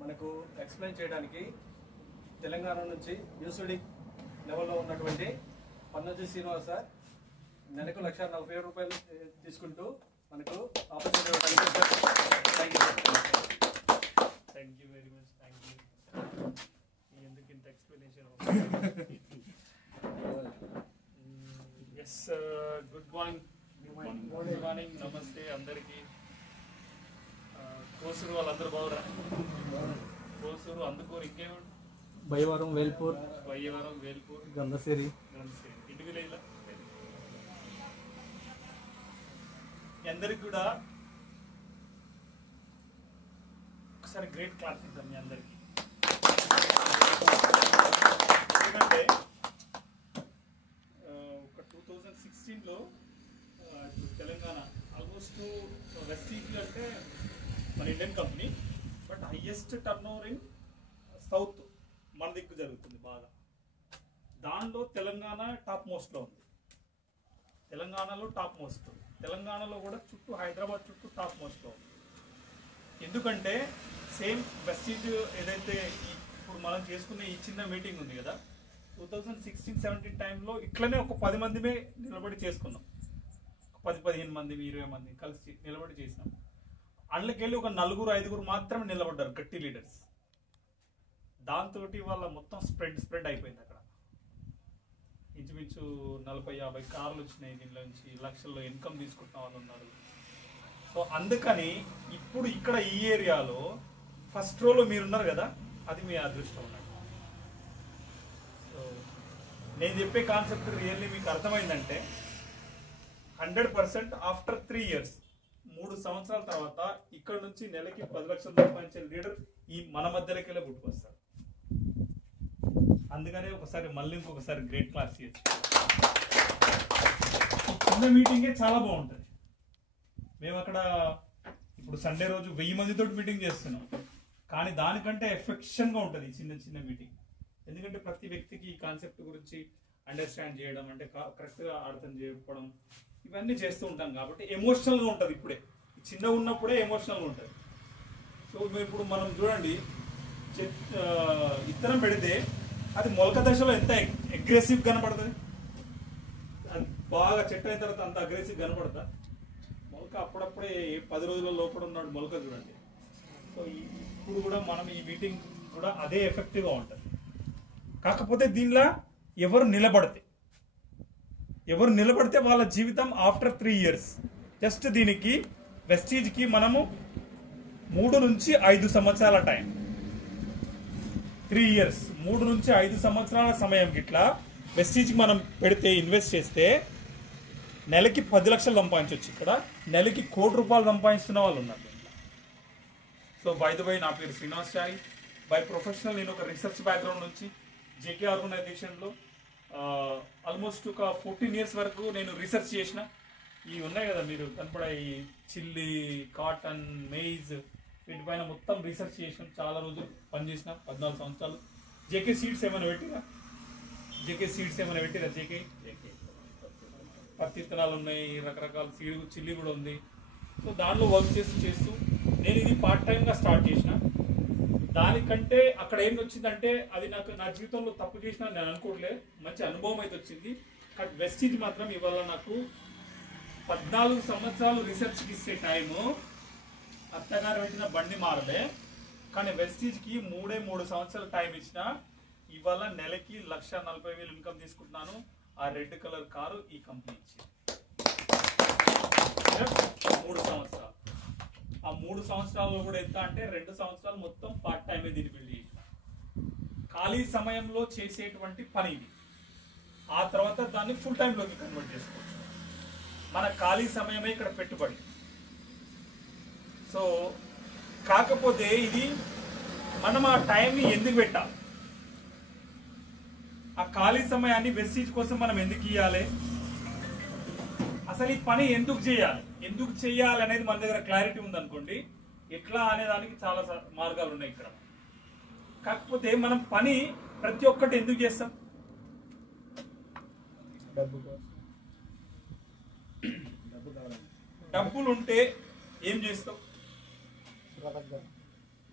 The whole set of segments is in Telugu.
మనకు ఎక్స్ప్లెయిన్ చేయడానికి తెలంగాణ నుంచి యూసుడి లెవెల్లో ఉన్నటువంటి పన్నోజీ శ్రీనివాస్ సార్ నెలకు 1,40,000 రూపాయలు తీసుకుంటూ మనకు ఆపర్చునిటీ ఇవ్వడానికి thank you very much. Thank you. ఎందుకు ఇంత ఎక్స్ప్లెనేషన్? ఎస్, గుడ్ మార్నింగ్ నమస్తే అందరికీ. కోసూరు వాళ్ళందరూ బాగురా? కోసూరు, అందుకూరు, ఇంకేమండి? బయ్యవరం, వేల్పూర్, గంధసేరి, ఇంటి విలేజ్లో అందరికి కూడా ఒకసారి గ్రేట్ క్లాస్ ఇద్దాం మీ అందరికి. ఎందుకంటే ఒక 2016లో తెలంగాణ ఆల్మోస్ట్ వెస్ట్ ఈస్ట్ అంటే మన Indian company, but highest turn over in south మన దిక్కు జరుగుతుంది బాగా. దానిలో తెలంగాణ టాప్ మోస్ట్లో ఉంది. తెలంగాణలో టాప్ మోస్ట్, తెలంగాణలో కూడా చుట్టూ హైదరాబాద్ చుట్టూ టాప్ మోస్ట్లో ఉంది. ఎందుకంటే సేమ్ వెస్టీజ్ ఏదైతే ఇప్పుడు మనం చేసుకునే ఈ చిన్న మీటింగ్ ఉంది కదా, 2016-17 టైంలో ఇట్లనే ఒక 10 మందిమే నిలబడి చేసుకున్నాం. 10-15 మంది 20 మంది కలిసి నిలబడి చేసినాం. అందులోకెళ్ళి ఒక 4-5 మాత్రమే నిలబడ్డారు గట్టి లీడర్స్. దాంతో వాళ్ళ మొత్తం స్ప్రెడ్ అయిపోయింది. అక్కడ ఇంచుమించు 40-50 కార్లు వచ్చినాయి. దీనిలో నుంచి లక్షల్లో ఇన్కమ్ తీసుకుంటున్న వాళ్ళు ఉన్నారు. సో అందుకని ఇప్పుడు ఇక్కడ ఈ ఏరియాలో ఫస్ట్ రోలో మీరున్నారు కదా, అది మీ అదృష్టం ఉన్నట్టు. సో నేను చెప్పే కాన్సెప్ట్ రియల్లీ మీకు అర్థమైందంటే 100% ఆఫ్టర్ 3 years 3 సంవత్సరాల తర్వాత ఇక్కడ నుంచి నెలకి 10 లక్షలు సంపాదించే లీడర్ ఈ మన మధ్యలోకెళ్ళి పుట్టుకొస్తారు. అందుకనే ఒకసారి మళ్ళీ ఇంకొకసారి గ్రేట్ క్లాస్ చేయొచ్చు. చిన్న మీటింగే చాలా బాగుంటుంది. మేము అక్కడ ఇప్పుడు సండే రోజు 1000 మందితో మీటింగ్ చేస్తున్నాం, కానీ దానికంటే ఎఫెక్షన్గా ఉంటుంది చిన్న చిన్న మీటింగ్. ఎందుకంటే ప్రతి వ్యక్తికి ఈ కాన్సెప్ట్ గురించి అండర్స్టాండ్ చేయడం, అంటే కరెక్ట్గా అర్థం చేయడం, ఇవన్నీ చేస్తూ ఉంటాం కాబట్టి ఎమోషనల్గా ఉంటుంది. ఇప్పుడే చిన్నగా ఉన్నప్పుడే ఎమోషనల్గా ఉంటుంది. సో ఇప్పుడు మనం చూడండి, ఇత్తనం పెడితే అది మొలక దశలో ఎంత అగ్రెసివ్ కనపడుతుంది, అది బాగా చెట్టు అయిన తర్వాత అంత అగ్రెసివ్ కనపడతా. మొలక అప్పుడప్పుడే 10 రోజుల లోపల ఉన్నాడు మొలక చూడండి. సో ఇప్పుడు కూడా మనం ఈ మీటింగ్ కూడా అదే ఎఫెక్టివ్గా ఉంటుంది. కాకపోతే దీనిలో ఎవరు నిలబడితే వాళ్ళ జీవితం ఆఫ్టర్ 3 years. జస్ట్ దీనికి వెస్టీజ్కి మనము 3 నుంచి 5 సంవత్సరాల టైం, 3 years 3 నుంచి 5 సంవత్సరాల సమయం గిట్లా వెస్టీజ్కి మనం పెడితే, ఇన్వెస్ట్ చేస్తే నెలకి 10 లక్షలు సంపాదించవచ్చు. ఇక్కడ నెలకి ₹1 కోటి సంపాదిస్తున్న వాళ్ళు ఉన్నారు. సో బై ద వై, నా పేరు శ్రీనివాస్ చారి. బై ప్రొఫెషనల్ నేను ఒక రీసెర్చ్ బ్యాక్గ్రౌండ్ నుంచి జేకే ఆర్గనైజేషన్లో ఆల్మోస్ట్ ఒక 14 years వరకు నేను రీసెర్చ్ చేసిన. ఇవి ఉన్నాయి కదా మీరు కనపడే ఈ చిల్లీ, కాటన్, మెయిజ్, వీటిపైన మొత్తం రీసెర్చ్ చేసిన. చాలా రోజులు పనిచేసిన, 14 సంవత్సరాలు. జేకే సీడ్స్ ఏమైనా పెట్టిరా? జేకే పత్తి విత్తనాలు ఉన్నాయి, రకరకాల సీడ్, చిల్లీ కూడా ఉంది. సో దానిలో వర్క్ చేస్తూ నేను ఇది పార్ట్ టైంగా స్టార్ట్ చేసిన. దానికంటే అక్కడ ఏం వచ్చిందంటే, అది నాకు నా జీవితంలో తప్పు చేసిన నేను అనుకోవట్లేదు, మంచి అనుభవం అయితే వచ్చింది. కానీ వెస్టీజ్ మాత్రం ఇవాళ నాకు 14 సంవత్సరాలు రీసెర్చ్కి ఇచ్చే టైము అత్తగారు పెట్టిన బండి మారలే. కానీ వెస్టీజ్కి 3 సంవత్సరాలు టైం ఇచ్చిన ఇవాళ నెలకి 1,40,000 ఇన్కమ్ తీసుకుంటున్నాను. ఆ రెడ్ కలర్ కారు ఈ కంపెనీ ఇచ్చింది. 3 సంవత్సరాలు. ఆ 3 సంవత్సరాల్లో కూడా ఎంత అంటే 2 సంవత్సరాలు మొత్తం పార్ట్ టైమే దీన్ని బిల్డ్ చేసిన. ఖాళీ సమయంలో చేసేటువంటి పని ఇది. ఆ తర్వాత దాన్ని ఫుల్ టైంలోకి కన్వర్ట్ చేసుకోవచ్చు. మన ఖాళీ సమయమే ఇక్కడ పెట్టుబడి. సో కాకపోతే ఇది మనం ఆ టైంని ఎందుకు పెట్టాలి, ఆ ఖాళీ సమయాన్ని వెస్టీజ్ కోసం మనం ఎందుకు ఇవ్వాలి, అసలు ఈ పని ఎందుకు చేయాలి అనేది మన దగ్గర క్లారిటీ ఉందనుకోండి, ఎట్లా అనేదానికి చాలా మార్గాలు ఉన్నాయి ఇక్కడ. కాకపోతే మనం పని ప్రతి ఒక్కటి ఎందుకు చేస్తాం? డబ్బులు ఉంటే ఏం చేస్తావు?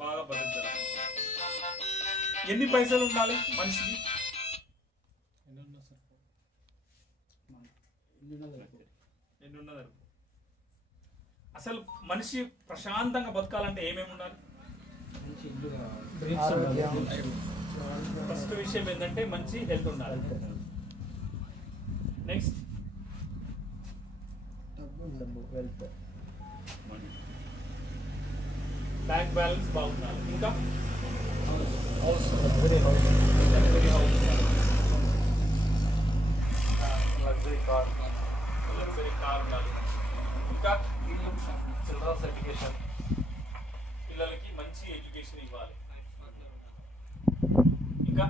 బాగా బతకగలం. ఎన్ని పైసలు ఉండాలి మనిషికి? అసలు మనిషి ప్రశాంతంగా బతకాలంటే ఏమేమి ఉండాలి? ఫస్ట్ విషయం ఏంటంటే మంచి హెల్త్ ఉండాలి. నెక్స్ట్ బ్యాంక్ బ్యాలెన్స్ బాగుండాలి. ఇంకా లగ్జరీ కార్ ఉండాలి. ఇంకా చిల్డ్రన్స్ ఎడ్యుకేషన్, పిల్లలకి మంచి ఎడ్యుకేషన్ ఇవ్వాలి. ఇంకా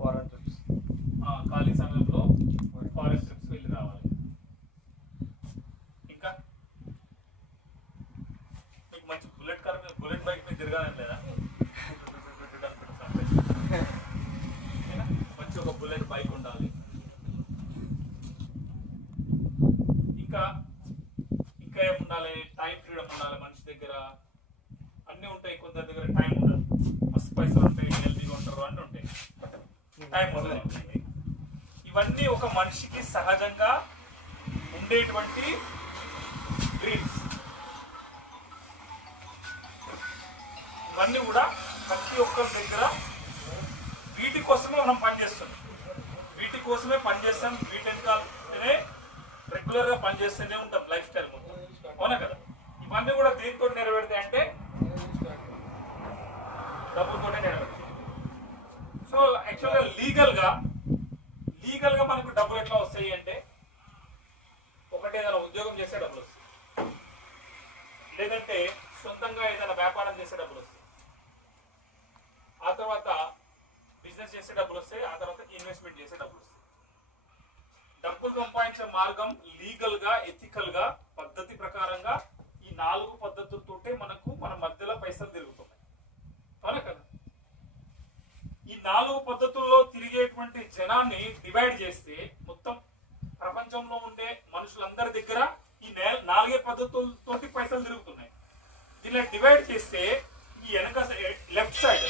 ఫారెన్ ట్రిప్స్, ఖాళీ సమయంలో ఫారెన్ ట్రిప్స్ వెళ్ళి రావాలి. ఇంకా మీకు మంచి బుల్లెట్ బైక్ మీద తిరగాలని లేదా? మంచి ఒక బుల్లెట్ బైక్ ఉండాలి. ఇంకా ఏముండాలి? టైం ఫ్రీడమ్ ఉండాలి. మనిషి దగ్గర అన్నీ ఉంటాయి, కొందరి దగ్గర టైం ఉండదు. మస్తు పైసలు ఉంటాయి, హెల్తీగా ఉంటారు, అన్నీ ఉంటాయి, టైం ఉండదు. ఇవన్నీ ఒక మనిషికి సహజంగా ఉండేటువంటి డ్రీమ్స్. ఇవన్నీ కూడా ప్రతి ఒక్కరి దగ్గర వీటి కోసమే మనం పనిచేస్తున్నాం. వీటి కోసమే పనిచేస్తాం. వీటెనకాలనే రెగ్యులర్గా పనిచేస్తూనే ఉంటాం లైఫ్ స్టైల్ మొత్తం. అవునా కదా? ఇవన్నీ కూడా దేనితో నెరవేరుతాయి అంటే డబ్బులతోనే నెరవేరుతాయి. సో యాక్చువల్గా లీగల్గా మనకు డబ్బులు ఎట్లా వస్తాయి అంటే, ఒకటి ఏదైనా ఉద్యోగం చేసే డబ్బులు వస్తాయి, లేదంటే సొంతంగా ఏదైనా వ్యాపారం చేసే డబ్బులు వస్తాయి, ఆ తర్వాత బిజినెస్ చేసే డబ్బులు వస్తాయి, ఆ తర్వాత ఇన్వెస్ట్మెంట్ చేసే డబ్బులు వస్తాయి. డబ్బులు సంపాదించే మార్గం లీగల్ గా, ఎథికల్ గా, పద్ధతి ప్రకారంగా ఈ 4 పద్ధతులతోటే మనకు మన మధ్యలో పైసలు తిరుగుతున్నాయి. అవునా కదా? ఈ 4 పద్ధతుల్లో తిరిగేటువంటి జనాన్ని డివైడ్ చేస్తే మొత్తం ప్రపంచంలో ఉండే మనుషులందరి దగ్గర ఈ 4 పద్ధతులతోటి పైసలు తిరుగుతున్నాయి. దీన్ని డివైడ్ చేస్తే ఈ వెనక లెఫ్ట్ సైడ్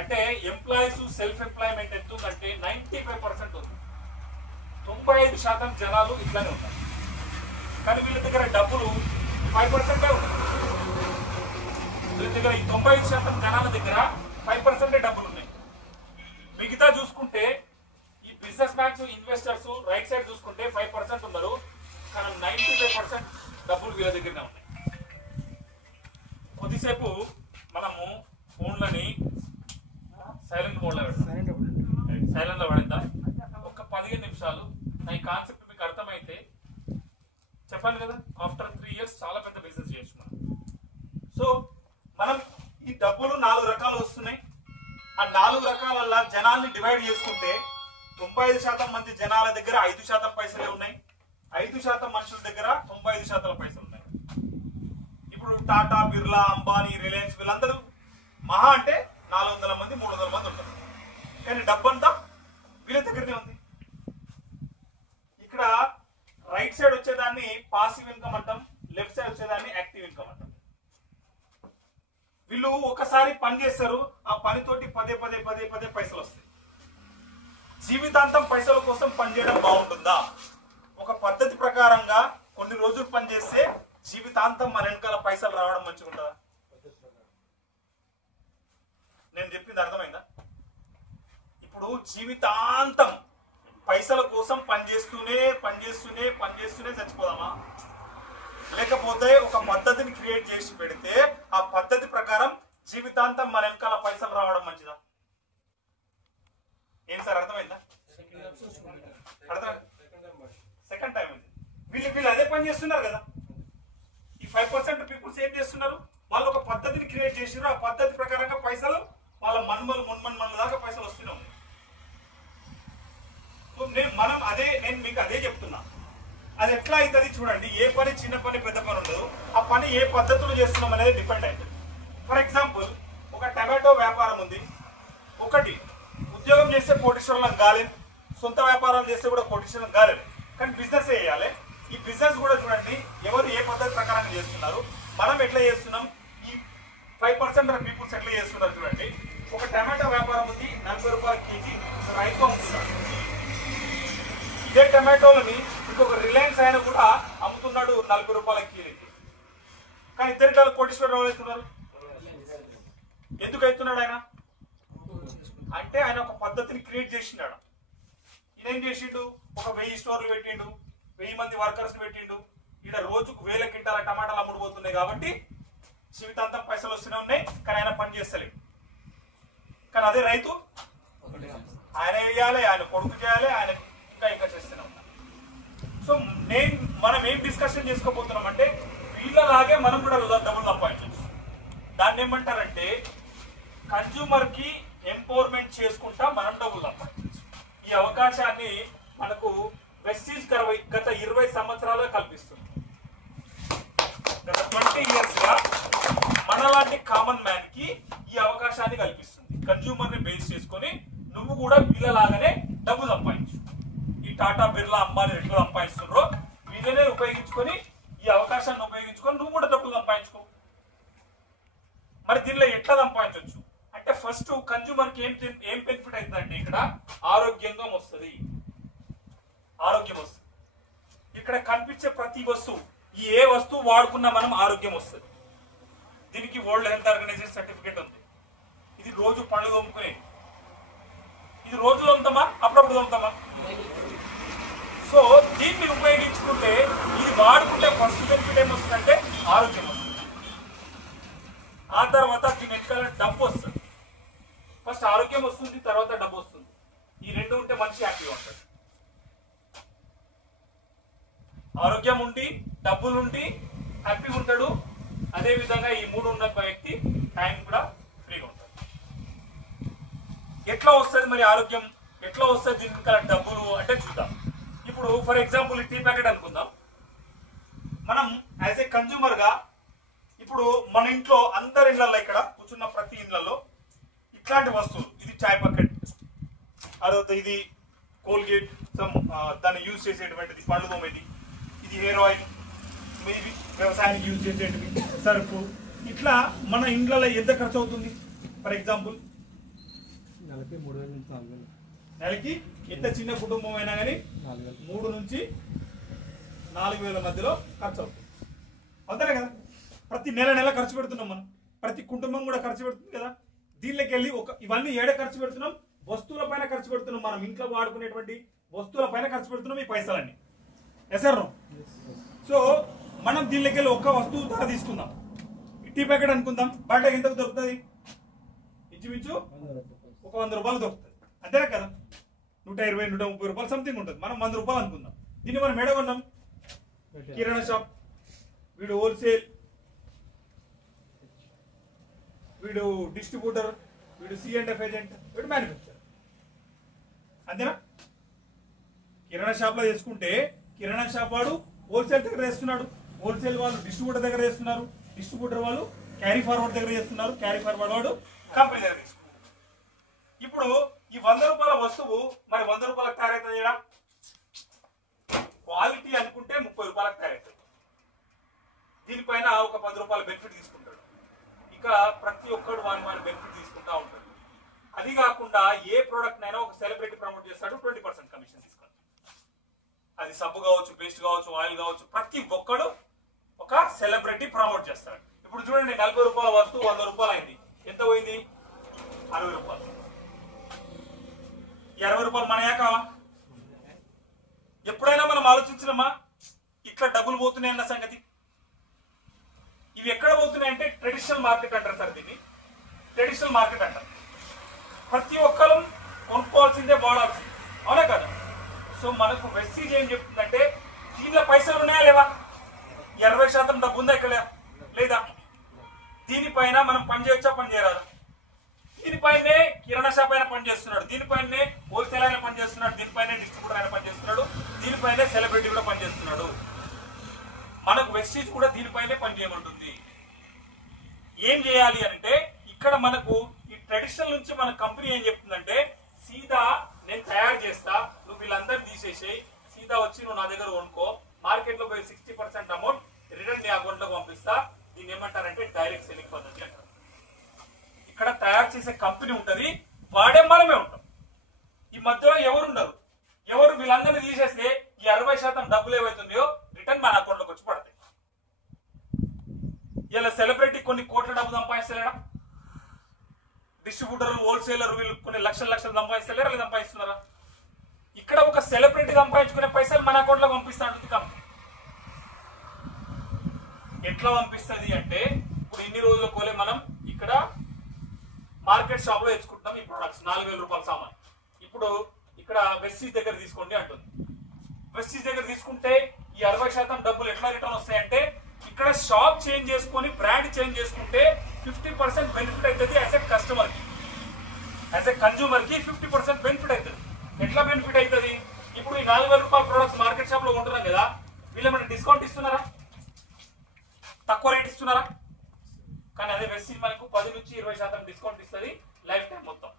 అంటే ఎంప్లాయీస్ సెల్ఫ్ ఎంప్లాయ్మెంట్ ఎందుకంటే 95% ఉంది. 95% జనాలు ఇట్లానే ఉన్నారు. కానీ వీళ్ళ దగ్గర డబ్బులు 5% ఉన్నాయి. వీళ్ళ దగ్గర ఈ 95% జనాల దగ్గర 5% డబ్బులు ఉన్నాయి. మిగతా చూసుకుంటే ఈ business mans, investors right side చూసుకుంటే 5% ఉన్నారు. కానీ 95% డబ్బులు వీళ్ళ దగ్గరనే ఉన్నాయి. కొద్దిసేపు మనము ఫోన్లని సైలెంట్ మోడ్లో పెడతాం. సైలెంట్లో పడేద్దాం. ఒక 15 నిమిషాలు. నా ఈ కాన్సెప్ట్ మీకు అర్థమైతే చెప్పాను కదా, ఆఫ్టర్ 3 years చాలా పెద్ద బిజినెస్ చేస్తున్నాం. సో మనం ఈ డబ్బులు 4 రకాలు వస్తున్నాయి. ఆ 4 రకాల జనాల్ని డివైడ్ చేసుకుంటే 95% మంది జనాల దగ్గర 5% పైసలే ఉన్నాయి. 5% మనుషుల దగ్గర 95% పైసలు ఉన్నాయి. ఇప్పుడు టాటా, బిర్లా, అంబానీ, రిలయన్స్ వీళ్ళందరూ మహా అంటే 400 మంది 300 మంది ఉంటారు. కానీ డబ్బంతా వీళ్ళ దగ్గరనే ఉంది. ఇక్కడ రైట్ సైడ్ వచ్చేదాన్ని పాసివ్ ఇన్కమ్ అంటాం, లెఫ్ట్ సైడ్ వచ్చేదాన్ని యాక్టివ్ ఇన్కమ్ అంటాం. వీళ్ళు ఒకసారి పని చేస్తారు, ఆ పనితోటి పదే పైసలు వస్తాయి. జీవితాంతం పైసల కోసం పనిచేయడం బాగుంటుందా? ఒక పద్ధతి ప్రకారంగా కొన్ని రోజులు పనిచేస్తే జీవితాంతం మన వెనకాల పైసలు రావడం మంచిగా ఉంటుందా? నేను చెప్పింది అర్థమైందా? ఇప్పుడు జీవితాంతం పైసల కోసం పనిచేస్తూనే చచ్చిపోదామా? లేకపోతే ఒక పద్ధతిని క్రియేట్ చేసి పెడితే ఆ పద్ధతి ప్రకారం జీవితాంతం మన వెనకాల పైసలు రావడం మంచిదా? ఏం సార్ అర్థమైందా? సెకండ్ టైం వీళ్ళు అదే పని చేస్తున్నారు కదా. ఈ 5% పీపుల్స్ ఏం చేస్తున్నారు? వాళ్ళు ఒక పద్ధతిని క్రియేట్ చేసారు. ఆ పద్ధతి ప్రకారంగా పైసలు వాళ్ళ మున్మన్ల దాకా పైసలు వస్తూనే ఉన్నాయి. నేను మీకు అదే చెప్తున్నా. అది ఎట్లా అవుతుంది చూడండి. ఏ పని చిన్న పని పెద్ద పని ఉండదు. ఆ పని ఏ పద్ధతులు చేస్తున్నాం అనేది డిపెండ్ అవుతుంది. ఫర్ ఎగ్జాంపుల్, ఒక టమాటో వ్యాపారం ఉంది. ఒకటి ఉద్యోగం చేస్తే కోటీశ్వరులం కాలేదు, సొంత వ్యాపారం చేస్తే కూడా కోటీశ్వరులం కాలేదు. కానీ బిజినెస్ చేయాలి. ఈ బిజినెస్ కూడా చూడండి ఎవరు ఏ పద్ధతి ప్రకారంగా చేస్తున్నారు, మనం ఎట్లా చేస్తున్నాం, ఈ 5% పీపుల్స్ ఎట్లా చేస్తున్నారు చూడండి. 40 రూపాయల కేజీ రైతు అమ్ముతున్నాడు. ఇదే టమాటోలని ఇంకొక రిలయన్స్ ఆయన కూడా అమ్ముతున్నాడు 40 రూపాయల కేజీకి. కానీ ఇద్దరికాలు కోటీశ్వరరావు అవుతున్నారు. ఎందుకు అవుతున్నాడు ఆయన అంటే ఆయన ఒక పద్ధతిని క్రియేట్ చేసినాడు. ఈయన ఏం చేసిండు, ఒక 1000 స్టోర్లు పెట్టిండు, 1000 మంది వర్కర్స్ పెట్టిండు. ఈడ రోజుకు 1000 క్వింటాల టమాటాలు అమ్ముడుపోతున్నాయి కాబట్టి జీవితాంతం పైసలు వస్తూనే ఉన్నాయి, కానీ ఆయన పని చేస్తలేదు. కానీ అదే రైతు ఆయన వేయాలి, ఆయన కొడుకు చేయాలి, ఆయన ఇంకా చేస్తూనే ఉన్నారు. సో మనం ఏం డిస్కషన్ చేసుకోబోతున్నాం అంటే వీళ్ళలాగే మనం కూడా డబ్బులు సంపాదించవచ్చు. దాన్ని ఏమంటారంటే కన్జ్యూమర్ కి ఎంపవర్మెంట్ చేసుకుంటా మనం డబ్బులు సంపాదించవచ్చు. ఈ అవకాశాన్ని మనకు వెస్టీజ్ గత 20 సంవత్సరాలుగా కల్పిస్తుంది. గత 20 years గా మనలాంటి కామన్ మ్యాన్ కి ఈ అవకాశాన్ని కల్పిస్తుంది. కన్జ్యూమర్ ని బేస్ చేసుకొని నువ్వు కూడా వీళ్ళలాగానే డబ్బు సంపాదించు. ఈ టాటా బిర్లా అంబానీ ఎట్లా సంపాదిస్తున్నారో వీళ్ళనే ఉపయోగించుకొని ఈ అవకాశాన్ని ఉపయోగించుకొని నువ్వు కూడా డబ్బులు సంపాదించుకో. మరి దీనిలో ఎట్లా సంపాదించవచ్చు అంటే ఫస్ట్ కన్జ్యూమర్ కి ఏం బెనిఫిట్ అవుతుందంటే ఇక్కడ ఆరోగ్యంగా వస్తుంది. ఆరోగ్యం వస్తుంది. ఇక్కడ కనిపించే ప్రతి వస్తువు, ఏ వస్తువు వాడుకున్నా మనం ఆరోగ్యం వస్తుంది. దీనికి వరల్డ్ హెల్త్ ఆర్గనైజేషన్ సర్టిఫికేట్ ఉంది. ఇది రోజు పళ్ళు తోముకునే, ఇది రోజు తోముతామా అప్పుడప్పుడు తోముతామా? సో దీన్ని ఉపయోగించుకుంటే ఇది వాడుకుంటే ఫస్ట్ బెనిఫిట్ ఏమొస్తుందంటే ఆరోగ్యం వస్తుంది. ఆ తర్వాత దీని వెనకాల డబ్బు వస్తుంది. ఫస్ట్ ఆరోగ్యం వస్తుంది, తర్వాత డబ్బు వస్తుంది. ఈ రెండు ఉంటే మనిషి హ్యాపీగా ఉంటాడు. ఆరోగ్యం ఉండి డబ్బులుండి హ్యాపీగా ఉంటాడు. అదే విధంగా ఈ మూడు ఉన్న వ్యక్తి టైం కూడా ఫ్రీగా ఉంటాడు. ఎట్లా వస్తుంది మరి ఆరోగ్యం, ఎట్లా వస్తుంది దీనికి డబ్బులు అంటే చూద్దాం. ఇప్పుడు ఫర్ ఎగ్జాంపుల్ టీ ప్యాకెట్ అనుకుందాం. మనం యాజ్ ఏ కన్జ్యూమర్ గా ఇప్పుడు మన ఇంట్లో అందరి ఇళ్లలో ఇక్కడ కూర్చున్న ప్రతి ఇళ్లలో ఇట్లాంటి వస్తువులు, ఇది చాయ్ ప్యాకెట్, అదొక ఇది కోల్గేట్, దాన్ని యూజ్ చేసేటువంటిది పండ్లు తోమేది, ఇది హెయిర్ ఆయిల్, ఇది వ్యవసాయానికి యూజ్ చేసేటివి సర్ఫ్. ఇట్లా మన ఇండ్లలో ఎంత ఖర్చు అవుతుంది? ఫర్ ఎగ్జాంపుల్ నెలకి 3000 నుంచి 4000. నెలకి ఎంత చిన్న కుటుంబం అయినా కానీ 3 నుంచి 4000 మధ్యలో ఖర్చు అవుతుంది. అంతేనే కదా? ప్రతి నెల ఖర్చు పెడుతున్నాం మనం, ప్రతి కుటుంబం కూడా ఖర్చు పెడుతుంది కదా. దీనిలోకి వెళ్ళి ఇవన్నీ ఏడే ఖర్చు పెడుతున్నాం, వస్తువుల పైన ఖర్చు పెడుతున్నాం. మనం ఇంట్లో వాడుకునేటువంటి వస్తువుల పైన ఖర్చు పెడుతున్నాం ఈ పైసలన్నీ. ఎసర్ సో మనం దీనిలోకి వెళ్ళి ఒక్క వస్తువు ధర తీసుకుందాం. టీ ప్యాకెట్ అనుకుందాం, బయట ఎంతకు దొరుకుతుంది? ఇంచుమించు ఒక 100 రూపాయలు దొరుకుతుంది. అంతేనా కదా? 120, 130 రూపాయలు సంథింగ్ ఉంటుంది. మనం 100 రూపాయలు అనుకుందాం. దీన్ని మనం ఎడ కొన్నాం? కిరాణా షాప్, వీడు హోల్సేల్, వీడు డిస్ట్రిబ్యూటర్, వీడు C&F ఏజెంట్, వీడు మ్యానుఫ్యాక్చర్. అంతేనా? కిరాణా షాప్ లో చేసుకుంటే కిరాణా షాప్ వాడు హోల్సేల్ దగ్గర చేస్తున్నాడు, హోల్సేల్ వాళ్ళు డిస్ట్రిబ్యూటర్ దగ్గర చేస్తున్నారు, డిస్ట్రిబ్యూటర్ వాళ్ళు క్యారీ ఫార్వర్డ్ దగ్గర చేస్తున్నారు, క్యారీ ఫార్వర్డ్ వాడు కంపెనీ దగ్గర తీసుకున్నారు. ఇప్పుడు ఈ 100 రూపాయల వస్తువు మరి 100 రూపాయలకు తయారవుతుంది. ఇక్కడ క్వాలిటీ అనుకుంటే 30 రూపాయలకు తయారవుతుంది. దీనిపైన ఒక 10 రూపాయల బెనిఫిట్ తీసుకుంటాడు. ఇక ప్రతి ఒక్కడు వాని బెనిఫిట్ తీసుకుంటా ఉంటాడు. అది కాకుండా ఏ ప్రోడక్ట్ అయినా ఒక సెలబ్రిటీ ప్రమోట్ చేస్తాడు, 20% కమిషన్ తీసుకుంటాడు. అది సబ్బు కావచ్చు, పేస్ట్ కావచ్చు, ఆయిల్ కావచ్చు, ప్రతి ఒక్కడు ఒక సెలబ్రిటీ ప్రమోట్ చేస్తాడు. ఇప్పుడు చూడండి, 40 రూపాయల వస్తువు 100 రూపాయలు అయింది. ఎంత పోయింది? 60 రూపాయలు. 60 రూపాయలు మనయా కావా? ఎప్పుడైనా మనం ఆలోచించినామా ఇట్లా డబ్బులు పోతున్నాయి అన్న సంగతి? ఇవి ఎక్కడ పోతున్నాయి అంటే ట్రెడిషనల్ మార్కెట్ అంటారు సార్. దీన్ని ట్రెడిషనల్ మార్కెట్ అంటారు. ప్రతి ఒక్కరు కొనుక్కోవాల్సిందే, వాడాల్సిందే. అవునా కదా? సో మనకు వెస్టీజ్ ఏం చెప్తుందంటే దీనిలో పైసలు ఉన్నాయా లేవా? 60% డబ్బు ఉందా ఇక్కడ లేదా? దీనిపైన మనం పని చేయొచ్చా, పని చేయరాదు? దీనిపైనే కిరాణా షాప్ అయినా పని చేస్తున్నాడు, దీనిపైనే హోల్సేల్ అయినా పని చేస్తున్నాడు, దీనిపైనే డిస్ట్రిబ్యూటర్ అయినా పని చేస్తున్నాడు, దీనిపైనే సెలబ్రిటీ కూడా పని చేస్తున్నాడు. మనకు వెస్టీజ్ కూడా దీనిపైనే పని చేయమంటుంది. ఏం చేయాలి అంటే ఇక్కడ మనకు ఈ ట్రెడిషనల్ నుంచి మన కంపెనీ ఏం చెప్తుందంటే సీదా నేను తయారు చేస్తా, నువ్వు వీళ్ళందరూ తీసేసి సీదా వచ్చి నువ్వు నా దగ్గర కొనుక్కో, మార్కెట్ లో పోయి 60% అమౌంట్ రిటర్న్ నీ అకౌంట్ లో పంపిస్తా. దీన్ని ఏమంటారంటే డైరెక్ట్ సెల్లింగ్ పద్ధతి అంటారు. ఇక్కడ తయారు చేసే కంపెనీ ఉంటది, వాడే మనమే ఉంటాం. ఈ మధ్యలో ఎవరున్నారు? ఎవరు వీళ్ళందరినీ తీసేస్తే ఈ 60% డబ్బులు ఏవైతుందో రిటర్న్ మన అకౌంట్లోకి వచ్చి పడతాయి. ఇలా సెలబ్రిటీ కొన్ని కోట్ల డబ్బు సంపాదిస్తలేడా? డిస్ట్రిబ్యూటర్లు, హోల్సేలర్ వీళ్ళు కొన్ని లక్షలు సంపాదిస్తలేరా? లేదా సంపాదిస్తున్నారా? ఇక్కడ ఒక సెలబ్రిటీ సంపాదించుకునే పైసలు మన అకౌంట్లో పంపిస్తా ఉంటుంది కంపెనీ. ఎట్లా పంపిస్తుంది అంటే, ఇప్పుడు ఇన్ని రోజుల కోలే మనం ఇక్కడ మార్కెట్ షాప్ లో తెచ్చుకుంటున్నాం ఈ ప్రొడక్ట్స్ 4000 రూపాయల సామాన్. ఇప్పుడు ఇక్కడ వెస్టీజ్ దగ్గర తీసుకోండి అంటుంది. వెస్టీజ్ దగ్గర తీసుకుంటే ఈ 60% డబ్బులు ఎట్లా రిటర్న్ వస్తాయంటే, ఇక్కడ షాప్ చేంజ్ చేసుకొని బ్రాండ్ చేంజ్ చేసుకుంటే 50% బెనిఫిట్ అవుతుంది. యాజ్ ఎ కస్టమర్ కి, యాజ్ ఎ కన్జ్యూమర్ కి 50% బెనిఫిట్ అవుతుంది. ఎట్లా బెనిఫిట్ అవుతుంది? ఇప్పుడు ఈ 4000 రూపాయల ప్రొడక్ట్స్ మార్కెట్ షాప్ లో ఉంటున్నాం కదా, వీళ్ళు ఏమైనా డిస్కౌంట్ ఇస్తున్నారా? తక్కువ రేట్ ఇస్తున్నారా? కానీ అదే వెస్టీజ్ మనకు 10 నుంచి 20% డిస్కౌంట్ ఇస్తుంది. లైఫ్ టైం మొత్తం,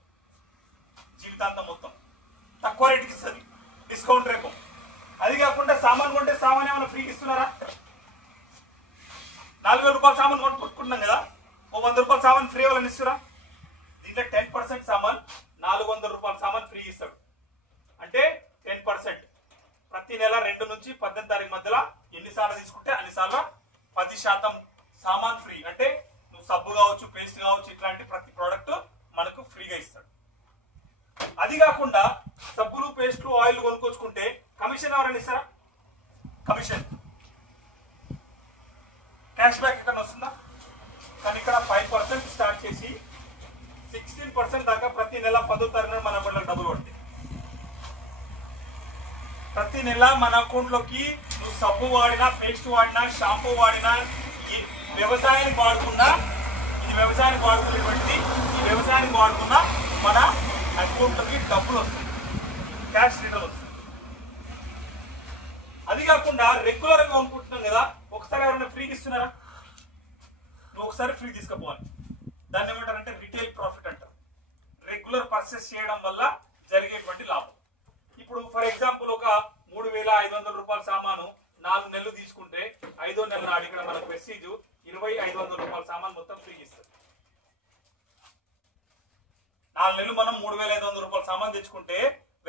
జీవితాంతం మొత్తం తక్కువ రేటుకి ఇస్తుంది, డిస్కౌంట్ రేపు. అది కాకుండా సామాన్ కొంటే సామాన్ ఏమైనా ఫ్రీకి ఇస్తున్నారా? 4000 రూపాయల సామాన్ కొట్టుకుంటున్నాం కదా, ఓ 100 రూపాయల సామాన్ ఫ్రీ వాళ్ళని ఇస్తురా? దీంట్లో 10% సామాన్ 400 రూపాయల సామాన్ ఫ్రీ ఇస్తాడు. అంటే 10%. ప్రతి నెల 2 నుంచి 18 తారీఖు మధ్యలో ఎన్నిసార్లు తీసుకుంటే అన్నిసార్లు 10% సామాన్ ఫ్రీ. అంటే నువ్వు సబ్బు కావచ్చు, పేస్ట్ కావచ్చు, ఇట్లాంటి ప్రతి ప్రోడక్ట్ మనకు ఫ్రీగా ఇస్తాడు. అది కాకుండా సబ్బులు, పేస్ట్లు, ఆయిల్ కొనుక్కొచ్చుకుంటే కమిషన్ ఎవరైనా ఇస్తారా? కమిషన్ క్యాష్ బ్యాక్ ఎక్కడ వస్తుందా? కానీ ఇక్కడ 5% స్టార్ట్ చేసి 16% దాకా ప్రతి నెల 10వ తారీఖున మన అకౌంట్లోకి డబ్బులు పడతాయి. ప్రతి నెల మన అకౌంట్లోకి నువ్వు సబ్బు వాడినా, పేస్ట్ వాడినా, షాంపూ వాడినా, వ్యవసాయానికి వాడుకున్నా, ఇది వ్యవసాయానికి వాడుకునేటువంటి ఈ వ్యవసాయానికి వాడుకున్నా మన అకౌంట్లోకి డబ్బులు వస్తుంది, క్యాష్ రిటర్న్ వస్తుంది. అది కాకుండా రెగ్యులర్ గా కొనుక్కుంటున్నాం కదా, ఒకసారి ఎవరైనా ఫ్రీకి ఇస్తున్నారా? నువ్వు ఒకసారి ఫ్రీ తీసుకుపోవాలి. దాన్ని ఏమంటారంటే రిటైల్ ప్రాఫిట్ అంటారు. రెగ్యులర్ పర్చేస్ చేయడం వల్ల జరిగేటువంటి లాభం. ఇప్పుడు ఫర్ ఎగ్జాంపుల్ ఒక 3500 రూపాయల సామాను 4 నెలలు తీసుకుంటే 5వ నెల నాడు ఇక్కడ మనకు వెస్టీజ్ 2500 రూపాయల సామాన్ మొత్తం ఫ్రీ ఇస్తుంది. 4 నెలలు మనం 3500 రూపాయల సామాన్ తెచ్చుకుంటే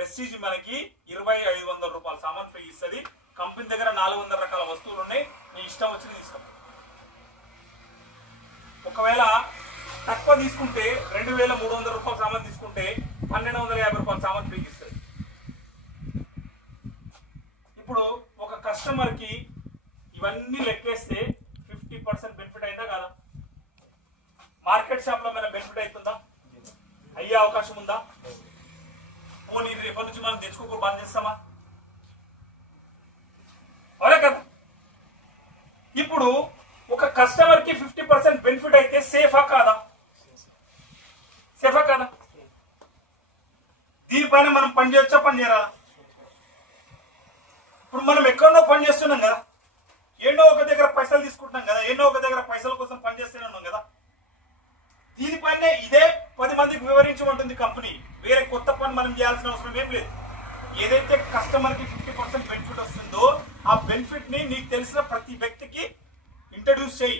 వెస్టీజ్ మనకి 2500 రూపాయల సామాన్ ఫ్రీ ఇస్తుంది. కంపెనీ దగ్గర 400 రకాల వస్తువులు ఉన్నాయి, నీ ఇష్టం వచ్చి తీసుకో. ఒకవేళ తక్కువ తీసుకుంటే 2300 రూపాయల సామాన్ తీసుకుంటే 1250 రూపాయల సామాన్ ఫ్రీ ఇస్తుంది. ఇప్పుడు ఒక కస్టమర్ కి ఇవన్నీ లెక్కేస్తే 50% బెనిఫిట్ అయిందా కాదా? మార్కెట్ షాప్ లో మన బెనిఫిట్ అవుతుందా? అయ్యే అవకాశం ఉందా? పోనీ రేపటి నుంచి మనం తెచ్చుకోక బంద్ చేస్తామా? అదే కదా. ఇప్పుడు ఒక కస్టమర్ కి 50% బెనిఫిట్ అయితే సేఫా కాదా? సేఫా కాదా? దీనిపైన మనం పని చేయొచ్చా, పని చేయరా? ఇప్పుడు మనం ఎక్కడో పని చేస్తున్నాం కదా, ఏడో ఒక దగ్గర పైసలు తీసుకుంటున్నాం కదా, ఏడో ఒక దగ్గర పైసల కోసం పని చేస్తూనే ఉన్నాం కదా. దీనిపైనే ఇదే 10 మందికి వివరించమంటుంది కంపెనీ. వేరే కొత్త పని మనం చేయాల్సిన అవసరం ఏం లేదు. ఏదైతే కస్టమర్ కి 50% బెనిఫిట్ వస్తుందో ఆ బెనిఫిట్ ని నీకు తెలిసిన ప్రతి వ్యక్తికి ఇంట్రడ్యూస్ చేయి.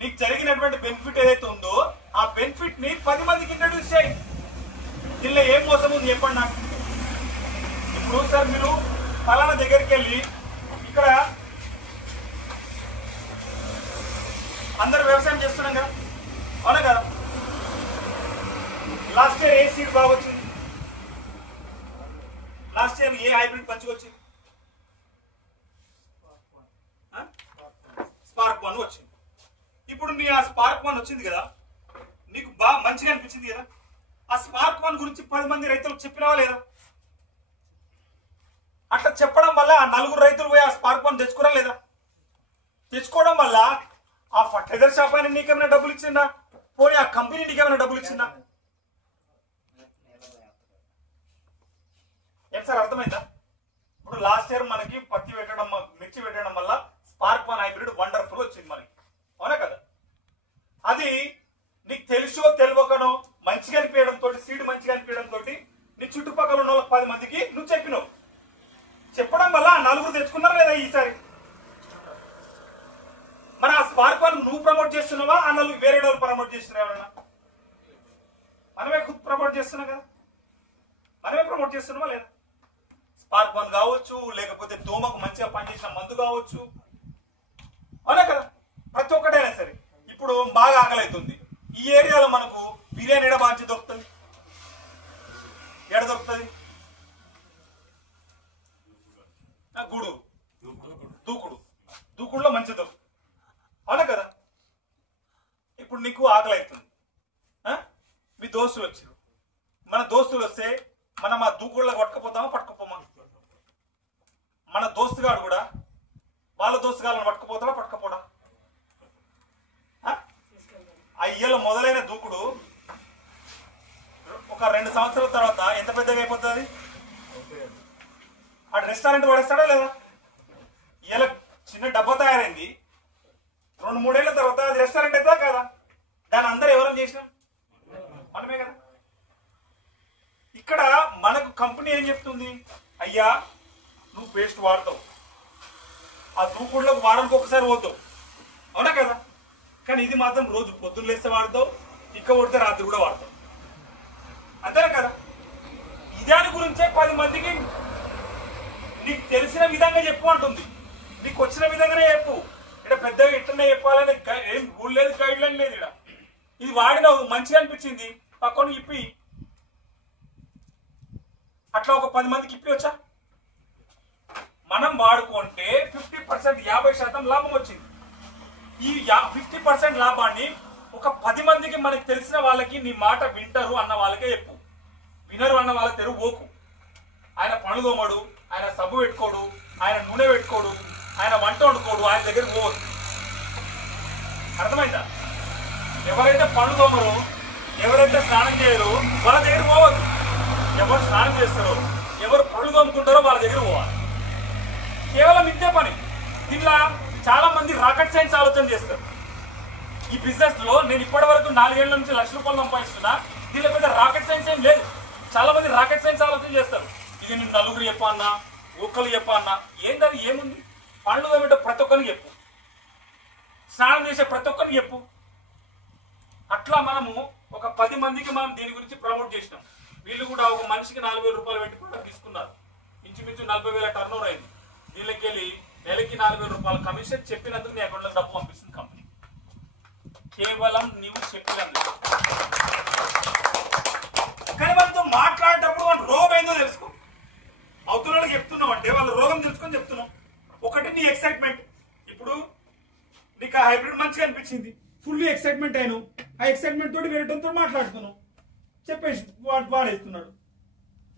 నీకు జరిగినటువంటి బెనిఫిట్ ఏదైతే ఉందో ఆ బెనిఫిట్ ని 10 మందికి ఇంట్రడ్యూస్ చేయి. దీనిలో ఏం మోసం ఉంది చెప్పండి నాకు. ఇప్పుడు సార్ మీరు ఫలానా దగ్గరికి వెళ్ళి ఇక్కడ అందరు వ్యవసాయం చేస్తున్నాం కదా, అవునా కదా? లాస్ట్ ఇయర్ ఏ సీడ్ బాగా వచ్చింది? లాస్ట్ ఇయర్ ఏ హైబ్రిడ్ మంచిగా వచ్చింది? స్పార్క్ 1 వచ్చింది. ఇప్పుడు నీ ఆ స్పార్క్ 1 వచ్చింది కదా, నీకు బాగా మంచిగా అనిపించింది కదా. ఆ స్పార్క్ 1 గురించి 10 మంది రైతులకు చెప్పినావా లేదా? అట్లా చెప్పడం వల్ల ఆ 4 రైతులు పోయి ఆ స్పార్క్ 1 తెచ్చుకోరా లేదా? తెచ్చుకోవడం వల్ల ఆ ఫర్టిలైజర్ షాప్ అయినా నీకేమైనా డబ్బులు ఇచ్చిందా? పోనీ ఆ కంపెనీ నీకేమైనా డబ్బులు ఇచ్చిందా? ఏం సార్ అర్థమైందా? ఇప్పుడు లాస్ట్ ఇయర్ మనకి పత్తి పెట్టడం, మిర్చి పెట్టడం వల్ల స్పార్క్ 1 హైబ్రిడ్ వండర్ఫుల్ వచ్చింది మనకి, అవునా కదా? అది నీకు తెలుసో తెలియకనో మంచిగా అనిపించడం తోటి, సీడ్ మంచిగా అనిపించడం తోటి నీ చుట్టుపక్కల ఉన్న 10 మందికి నువ్వు చెప్పినావు. చెప్పడం వల్ల 4 తెచ్చుకున్నారా లేదా ఈసారి? మరి ఆ స్పార్క్ 1 నువ్వు ప్రమోట్ చేస్తున్నావా, ఆ 4 వేరే వాళ్ళు ప్రమోట్ చేస్తున్నారా ఎవరైనా? మనమే ప్రమోట్ చేస్తున్నాం కదా, మనమే ప్రమోట్ చేస్తున్నామా లేదా? స్పార్క్ వన్ కావచ్చు, లేకపోతే దోమకు మంచిగా పనిచేసిన మందు కావచ్చు, అవునా కదా? ప్రతి ఒక్కటైనా సరే. ఇప్పుడు బాగా ఆకలి అవుతుంది, ఈ ఏరియాలో మనకు బిర్యానీ ఎడ మంచి దొరుకుతుంది, ఎడ దొరుకుతుంది? గూడూరు, దూకుడులో మంచి దొరుకుతుంది, అవునా కదా? ఇప్పుడు నీకు ఆకలి అవుతుంది, మీ దోస్తులు వచ్చారు, మన దోస్తులు వస్తే మనం ఆ దూకుడులో పట్టుకపోతామా పట్టుకుపోమా? మన దోస్తుగాడు కూడా వాళ్ళ దోస్తుగాళ్ళని పట్టుకుపోతాడా పట్టుకపోడా? ఆ ఇయ్యలో మొదలైన దూకుడు ఒక 2 సంవత్సరాల తర్వాత ఎంత పెద్దగా అయిపోతుంది? ఆ రెస్టారెంట్ పడేస్తాడా లేదా? ఇయ్యాల చిన్న డబ్బా తయారైంది, 2-3 ఏళ్ళ తర్వాత అది రెస్టారెంట్ అవుతా కదా? దాని అందరూ ఎవరైనా చేసినాం మనమే కదా. ఇక్కడ మనకు కంపెనీ ఏం చెప్తుంది, అయ్యా నువ్వు పేస్ట్ వాడతావు, ఆ దూకుడులోకి వారానికి ఒకసారి పోతావు, అవునా కదా? కానీ ఇది మాత్రం రోజు పొద్దున్న లేస్తే వాడతావు, ఇక్క కొడితే రాత్రి కూడా వాడతావు, అంతేనా కదా? ఇదాని గురించే 10 మందికి నీకు తెలిసిన విధంగా చెప్పు అంటుంది, నీకు వచ్చిన విధంగానే చెప్పు. ఇక్కడ పెద్దగా ఇట్లనే చెప్పాలని ఏం రూల్ లేదు, గైడ్ లైన్ లేదు. ఇక్కడ ఇది వాడినావు మంచిగా అనిపించింది, పక్కన ఇప్పి అట్లా ఒక 10 మందికి ఇప్పి వచ్చా. మనం వాడుకుంటే 50% 50% లాభం వచ్చింది. ఈ 50% లాభాన్ని ఒక 10 మందికి మనకి తెలిసిన వాళ్ళకి నీ మాట వింటారు అన్న వాళ్ళకే చెప్పు. వినరు అన్న వాళ్ళకి తెరువు పోకు. ఆయన పనులు తోమడు, ఆయన సబ్బు పెట్టుకోడు, ఆయన నూనె పెట్టుకోడు, ఆయన వంట వండుకోడు, ఆయన దగ్గరికి పోవద్దు. అర్థమైందా? ఎవరైతే పనులు తోమరో, ఎవరైతే స్నానం చేయరు వాళ్ళ దగ్గర పోవద్దు. ఎవరు స్నానం చేస్తారో, ఎవరు పనులు తోముకుంటారో వాళ్ళ దగ్గర పోవాలి. కేవలం ఇంతే పని. దీనిలో చాలా మంది రాకెట్ సైన్స్ ఆలోచన చేస్తారు. ఈ బిజినెస్ లో నేను ఇప్పటి వరకు 4 ఏళ్ల నుంచి ₹1,00,000 సంపాదిస్తున్నా. దీనిలో పెద్ద రాకెట్ సైన్స్ ఏం లేదు. చాలా మంది రాకెట్ సైన్స్ ఆలోచన చేస్తారు. ఇది నేను నలుగురు చెప్పన్నా, ఒక్కరు చెప్పన్నా, ఏంటది ఏముంది? పనులు తోమేట ప్రతి ఒక్కరికి చెప్పు, స్నానం చేసే ప్రతి ఒక్కరికి చెప్పు. అట్లా మనము ఒక 10 మందికి మనం దీని గురించి ప్రమోట్ చేసినాం. వీళ్ళు కూడా ఒక మనిషికి ₹4,000 పెట్టి కూడా తీసుకున్నారు. ఇంచుమించు 40,000 టర్న్ అయింది. దీనికి వెళ్ళి నెలకి ₹4,000 కమిషన్ చెప్పినందుకు నీ అకౌంట్లో డబ్బు పంపిస్తుంది కంపెనీ. కేవలం నీవు చెప్పినందుకు. కానీ వాళ్ళతో మాట్లాడేటప్పుడు వాళ్ళ రోగం ఏందో తెలుసుకో. అవతల చెప్తున్నావు అంటే వాళ్ళ రోగం తెలుసుకొని చెప్తున్నాం. ఒకటి నీ ఎక్సైట్మెంట్. ఇప్పుడు నీకు ఆ హైబ్రిడ్ మంచిగా అనిపించింది, ఫుల్లీ ఎక్సైట్మెంట్ అయినా, ఆ ఎక్సైట్మెంట్ తోటి వేరేటంతో మాట్లాడుతున్నావు, చెప్పేసి వాడేస్తున్నాడు.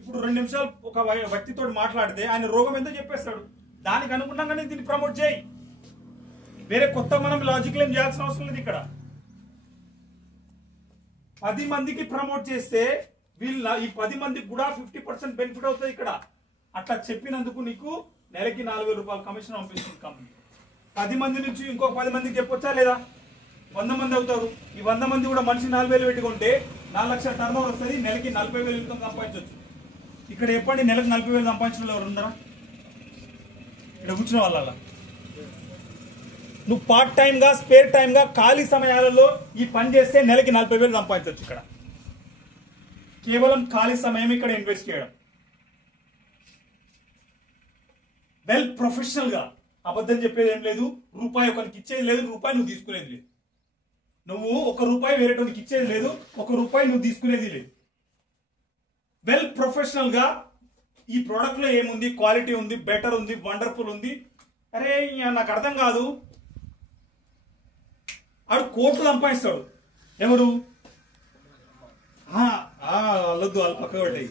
ఇప్పుడు 2 నిమిషాలు ఒక వ్యక్తితో మాట్లాడితే ఆయన రోగం ఏందో చెప్పేస్తాడు. దానికి అనుగుణంగానే దీన్ని ప్రమోట్ చేయి. వేరే కొత్త మనం లాజిక్ ఏం చేయాల్సిన అవసరం లేదు. ఇక్కడ 10 మందికి ప్రమోట్ చేస్తే వీళ్ళ ఈ 10 మందికి కూడా 50% బెనిఫిట్ అవుతుంది. ఇక్కడ అట్లా చెప్పినందుకు నీకు నెలకి ₹4,000 కమిషన్ పంపిస్తుంది కంపెనీ. 10 మంది నుంచి ఇంకొక 10 మందికి చెప్పొచ్చా లేదా? 100 మంది అవుతారు. ఈ 100 మంది కూడా మనిషి 4,000 పెట్టుకుంటే 4 లక్షల టర్న్ ఓవర్ వస్తుంది. నెలకి 40,000 ఇన్కమ్ సంపాదించవచ్చు. ఇక్కడ చెప్పండి, నెలకు 40,000 సంపాదించిన ఎవరు ఉన్నారా? ఇక్కడ కూర్చున్న వాళ్ళ నువ్వు పార్ట్ టైం గా, స్పేర్ టైం గా, ఖాళీ సమయాలలో ఈ పని చేస్తే నెలకి 40,000 సంపాదించవచ్చు. ఇక్కడ కేవలం ఖాళీ సమయం ఇక్కడ ఇన్వెస్ట్ చేయడం. వెల్ ప్రొఫెషనల్ గా, అబద్ధం చెప్పేది ఏం లేదు, రూపాయి ఒకరికి ఇచ్చేది లేదు, రూపాయి నువ్వు తీసుకునేది లేదు. నువ్వు ₹1 వేరేటోనికి ఇచ్చేది లేదు, ₹1 నువ్వు తీసుకునేది లేదు. వెల్ ప్రొఫెషనల్ గా ఈ ప్రోడక్ట్ లో ఏముంది, క్వాలిటీ ఉంది, బెటర్ ఉంది, వండర్ఫుల్ ఉంది. అరే నాకు అర్థం కాదు, ఆడు కోట్లు సంపాదిస్తాడు. ఎవరు? వాళ్ళొద్దు, వాళ్ళ పక్క పడ్డాయి.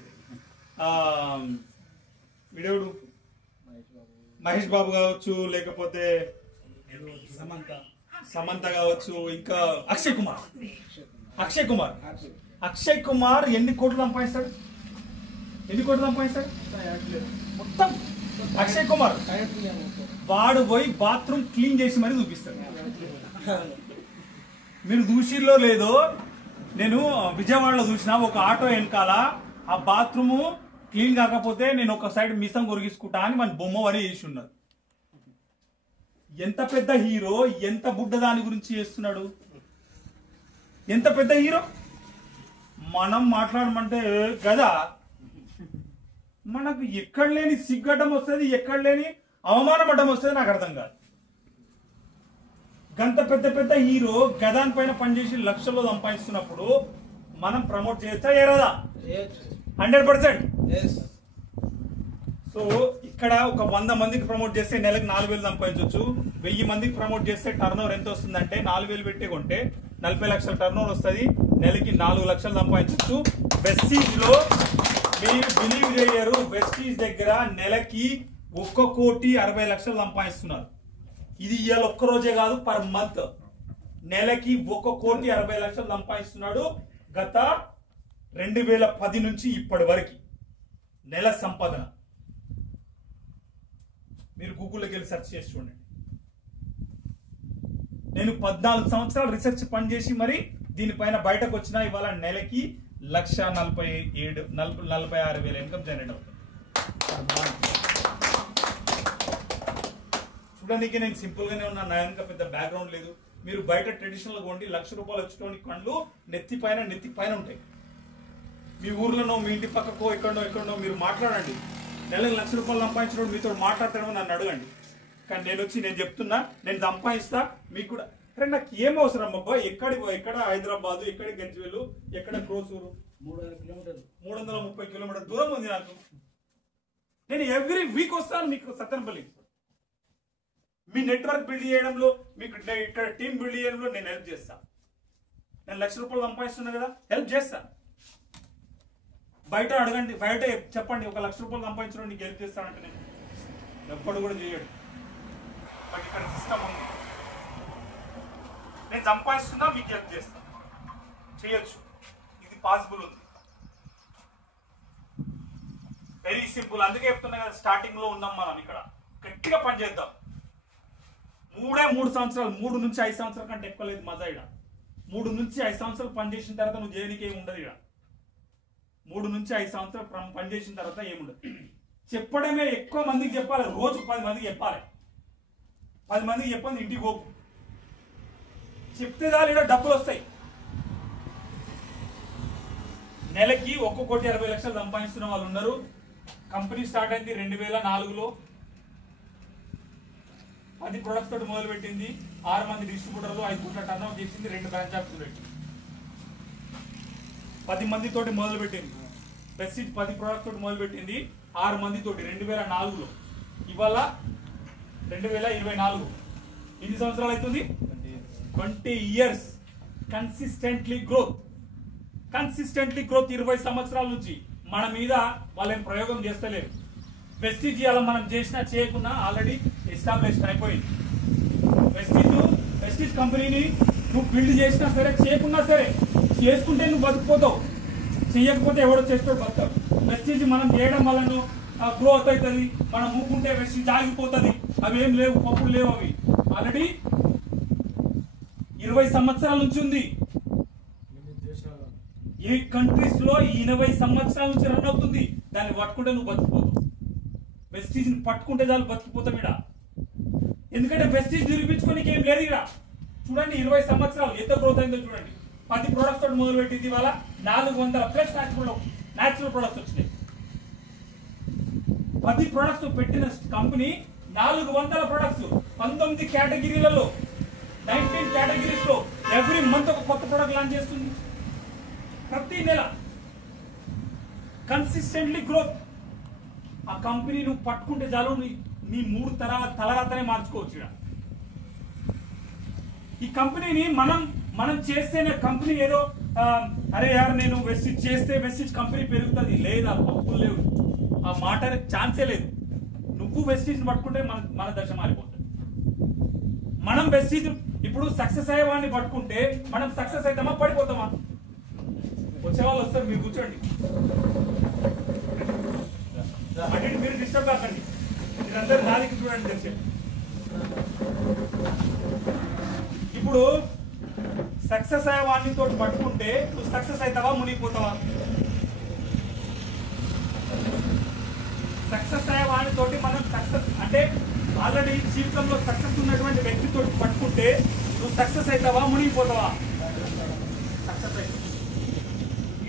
వీడెవడు? మహేష్ బాబు కావచ్చు, లేకపోతే సమంత కావచ్చు, ఇంకా అక్షయ్ కుమార్ ఎన్ని కోట్లు సంపాదిస్తాడు? మొత్తం అక్షయ్ కుమార్ వాడు పోయి బాత్రూమ్ క్లీన్ చేసి మరీ చూపిస్తాడు. మీరు చూసిలో లేదో, నేను విజయవాడలో చూసిన ఒక ఆటో వెనకాల ఆ బాత్రూము క్లీన్ కాకపోతే నేను ఒక సైడ్ మిసం కొరిగించుకుంటా అని మన బొమ్మ వరే చేసి ఉన్నారు. ఎంత పెద్ద హీరో, ఎంత బుడ్డ దాని గురించి చేస్తున్నాడు. ఎంత పెద్ద హీరో, మనం మాట్లాడమంటే కదా మనకు ఎక్కడ లేని సిగ్గడ్డం వస్తుంది, ఎక్కడ లేని అవమానం అడ్డం వస్తుంది, నాకు అర్థం కాదు. గంత పెద్ద పెద్ద హీరో గదాన్ పైన పనిచేసి లక్షల్లో సంపాదిస్తున్నప్పుడు మనం ప్రమోట్ చేయొచ్చా ఏరాదా? 100%. సో ఇక్కడ ఒక 100 మందికి ప్రమోట్ చేస్తే నెలకు 4,000 సంపాదించవచ్చు. 1000 మందికి ప్రమోట్ చేస్తే టర్న్ ఓవర్ ఎంత వస్తుందంటే 4,000 పెట్టి కొంటే 40 లక్షల టర్న్ ఓవర్ వస్తుంది. నెలకి 4 లక్షలు సంపాదించవచ్చు. వెస్టీజ్ లో మీరు బిలీవ్ చేయరు, వెస్టీజ్ దగ్గర నెలకి 1,60,40,00,000 సంపాదిస్తున్నారు. ఇది ఇవాళ ఒక్క రోజే కాదు, పర్ మంత్ నెలకి 1,40,40,00,000 సంపాదిస్తున్నాడు. గత 2010 నుంచి ఇప్పటి వరకు నెల సంపాదన మీరు గూగుల్లోకి వెళ్ళి సెర్చ్ చేసి చూడండి. నేను 14 సంవత్సరాలు రీసెర్చ్ పనిచేసి మరి దీనిపైన బయటకు వచ్చిన ఇవాళ నెలకి 1,46,000 ఇన్కమ్ జనరేట్ అవుతుంది. చూడడానికి నేను సింపుల్ గానే ఉన్నా, నా వెనక పెద్ద బ్యాక్గ్రౌండ్ లేదు. మీరు బయట ట్రెడిషనల్ కొండి ₹1,00,000 వచ్చేటోని కళ్ళు నెత్తి పైన ఉంటాయి. మీ ఊర్లోనో మీ ఇంటి పక్కకో ఎక్కడో మీరు మాట్లాడండి. నెలకు ₹1,00,000 సంపాదించినప్పుడు మీతో మాట్లాడతాడేమో నన్ను అడగండి. కానీ నేను చెప్తున్నా, నేను సంపాదిస్తా మీకు కూడా. అరే నాకు ఏం అవసరం అబ్బా, ఎక్కడ హైదరాబాద్, ఎక్కడ గంజివేలు, ఎక్కడ క్రోసూరు, 330 కిలోమీటర్ దూరం ఉంది నాకు. నేను ఎవ్రీ వీక్ వస్తాను మీకు సత్తెనపల్లి. మీ నెట్వర్క్ బిల్డ్ చేయడంలో, మీకు ఇక్కడ టీం బిల్డ్ చేయడంలో నేను హెల్ప్ చేస్తా. నేను ₹1,00,000 సంపాదిస్తున్నా కదా, హెల్ప్ చేస్తా. బయట అడగండి, బయట చెప్పండి, ₹1,00,000 సంపాదించడం నీకు హెల్ప్ చేస్తానంటే నేను ఎప్పుడు కూడా చేయడు. బట్ ఇక్కడ సిస్టమ్ ఉంది, నేను సంపాదిస్తున్నా మీకు హెల్ప్ చేస్తా, చేయొచ్చు. ఇది పాసిబుల్ ఉంది, వెరీ సింపుల్. అందుకే చెప్తున్నా కదా, స్టార్టింగ్ లో ఉన్నాం మనం. ఇక్కడ గట్టిగా పని చేద్దాం. 3 సంవత్సరాలు, 3 నుంచి 5 సంవత్సరాల కంటే ఎక్కువ లేదు మజా. ఇక్కడ 3 నుంచి 5 సంవత్సరాలు పనిచేసిన తర్వాత నువ్వు చేయడానికి ఏమి ఉండదు. ఇక్కడ 3 నుంచి 5 సంవత్సరాలు పనిచేసిన తర్వాత ఏముండదు. చెప్పడమే ఎక్కువ మందికి చెప్పాలి. రోజు 10 మందికి చెప్పాలి. 10 మందికి చెప్పండి, ఇంటికి పోకు. చెప్తే దాని ఇక్కడ డబ్బులు వస్తాయి. నెలకి 1,40,00,000 సంపాదిస్తున్న వాళ్ళు ఉన్నారు. కంపెనీ స్టార్ట్ అయింది 2004లో. 10 ప్రొడక్ట్స్ తోటి మొదలు పెట్టింది. 6 మంది డిస్ట్రిబ్యూటర్లు, 5 కోట్ల టర్న్ ఓవర్ చేసింది. 2 బ్రాంచ్ ఆఫీసులు పెట్టింది. 10 మందితోటి మొదలు పెట్టింది. వెస్టీజ్ 10 ప్రొడక్ట్స్ తోటి మొదలు పెట్టింది. 6 మందితోటి 2004లో. ఇవాళ 2024. ఎన్ని సంవత్సరాలు అవుతుంది? 20 ఇయర్స్. కన్సిస్టెంట్లీ గ్రోత్ 20 సంవత్సరాల నుంచి మన మీద వాళ్ళేం ప్రయోగం చేస్తలేరు. వెస్టీజ్ ఇవాళ మనం చేసినా చేయకున్నా ఆల్రెడీ ఎస్టాబ్లిష్డ్ అయిపోయింది. వెస్టీజ్ కంపెనీని నువ్వు బిల్డ్ చేసినా సరే, చేయకున్నా సరే, చేసుకుంటే నువ్వు బతికిపోతావు, చేయకపోతే ఎవడో చేస్తాడు బతుకుతావు. వెస్టీజ్ మనం చేయడం వల్ల గ్రోత్ అవుతుంది. మనం మూకుంటే వెస్టీజ్ ఆగిపోతుంది. అవి ఏం లేవు, పప్పులు లేవు. అవి ఆల్రెడీ 20 సంవత్సరాల నుంచి ఉంది. ఈ కంట్రీస్ లో 20 సంవత్సరాల నుంచి రన్ అవుతుంది. దాన్ని పట్టుకుంటే నువ్వు బతికిపోతావు. వెస్టీజ్ ని పట్టుకుంటే చాలు బతికిపోతాం ఇక్కడ. ఎందుకంటే వెస్టీజ్ నిరూపించుకోనికి ఏం లేదు ఇక్కడ. చూడండి 20 సంవత్సరాలు ఎంత గ్రోత్ అయిందో చూడండి. 10 ప్రొడక్ట్స్ తోటి మొదలు పెట్టింది. ఇవాళ 400+ న్యాచురల్ ప్రొడక్ట్స్ వచ్చినాయి. 10 ప్రొడక్ట్స్ పెట్టిన కంపెనీ 400 ప్రొడక్ట్స్ 19 కేటగిరీలలో, 19 కేటగిరీస్ లో ఎవ్రీ మంత్ ఒక కొత్త ప్రొడక్ట్ లాంచ్ చేస్తుంది. ప్రతి నెల కన్సిస్టెంట్లీ గ్రోత్. ఆ కంపెనీ నువ్వు పట్టుకుంటే చాలు, నీ 3 తరాల తలరాతనే మార్చుకోవచ్చు. ఈ కంపెనీని మనం చేస్తేనే కంపెనీ ఏదో అరే యార్ నేను వెస్టీజ్ చేస్తే వెస్టీజ్ కంపెనీ పెరుగుతుంది, లేదా పప్పులు లేవు, ఆ మాట ఛాన్సే లేదు. నువ్వు వెస్టీజ్ పట్టుకుంటే మన దశ మారిపోతుంది. మనం వెస్టీజ్ ఇప్పుడు సక్సెస్ అయ్యేవాడిని పట్టుకుంటే మనం సక్సెస్ అవుతామా, పడిపోతామా? వచ్చేవాళ్ళు వస్తారు, మీరు కూర్చోండి. అంటే మీరు డిస్టర్బ్ కాకండి, మీరందరూ నాదికి చూడండి తెలిసి. ఇప్పుడు సక్సెస్ అయ్యే వాడిని తోటి పట్టుకుంటే నువ్వు సక్సెస్ అవుతావా, మునిగిపోతావా? సక్సెస్ అయ్యే వాడిని తోటి మనం సక్సెస్ అంటే ఆల్రెడీ జీవితంలో సక్సెస్ ఉన్నటువంటి వ్యక్తితో పట్టుకుంటే నువ్వు సక్సెస్ అవుతావా, మునిగిపోతావా? సక్సెస్ అవుతావు.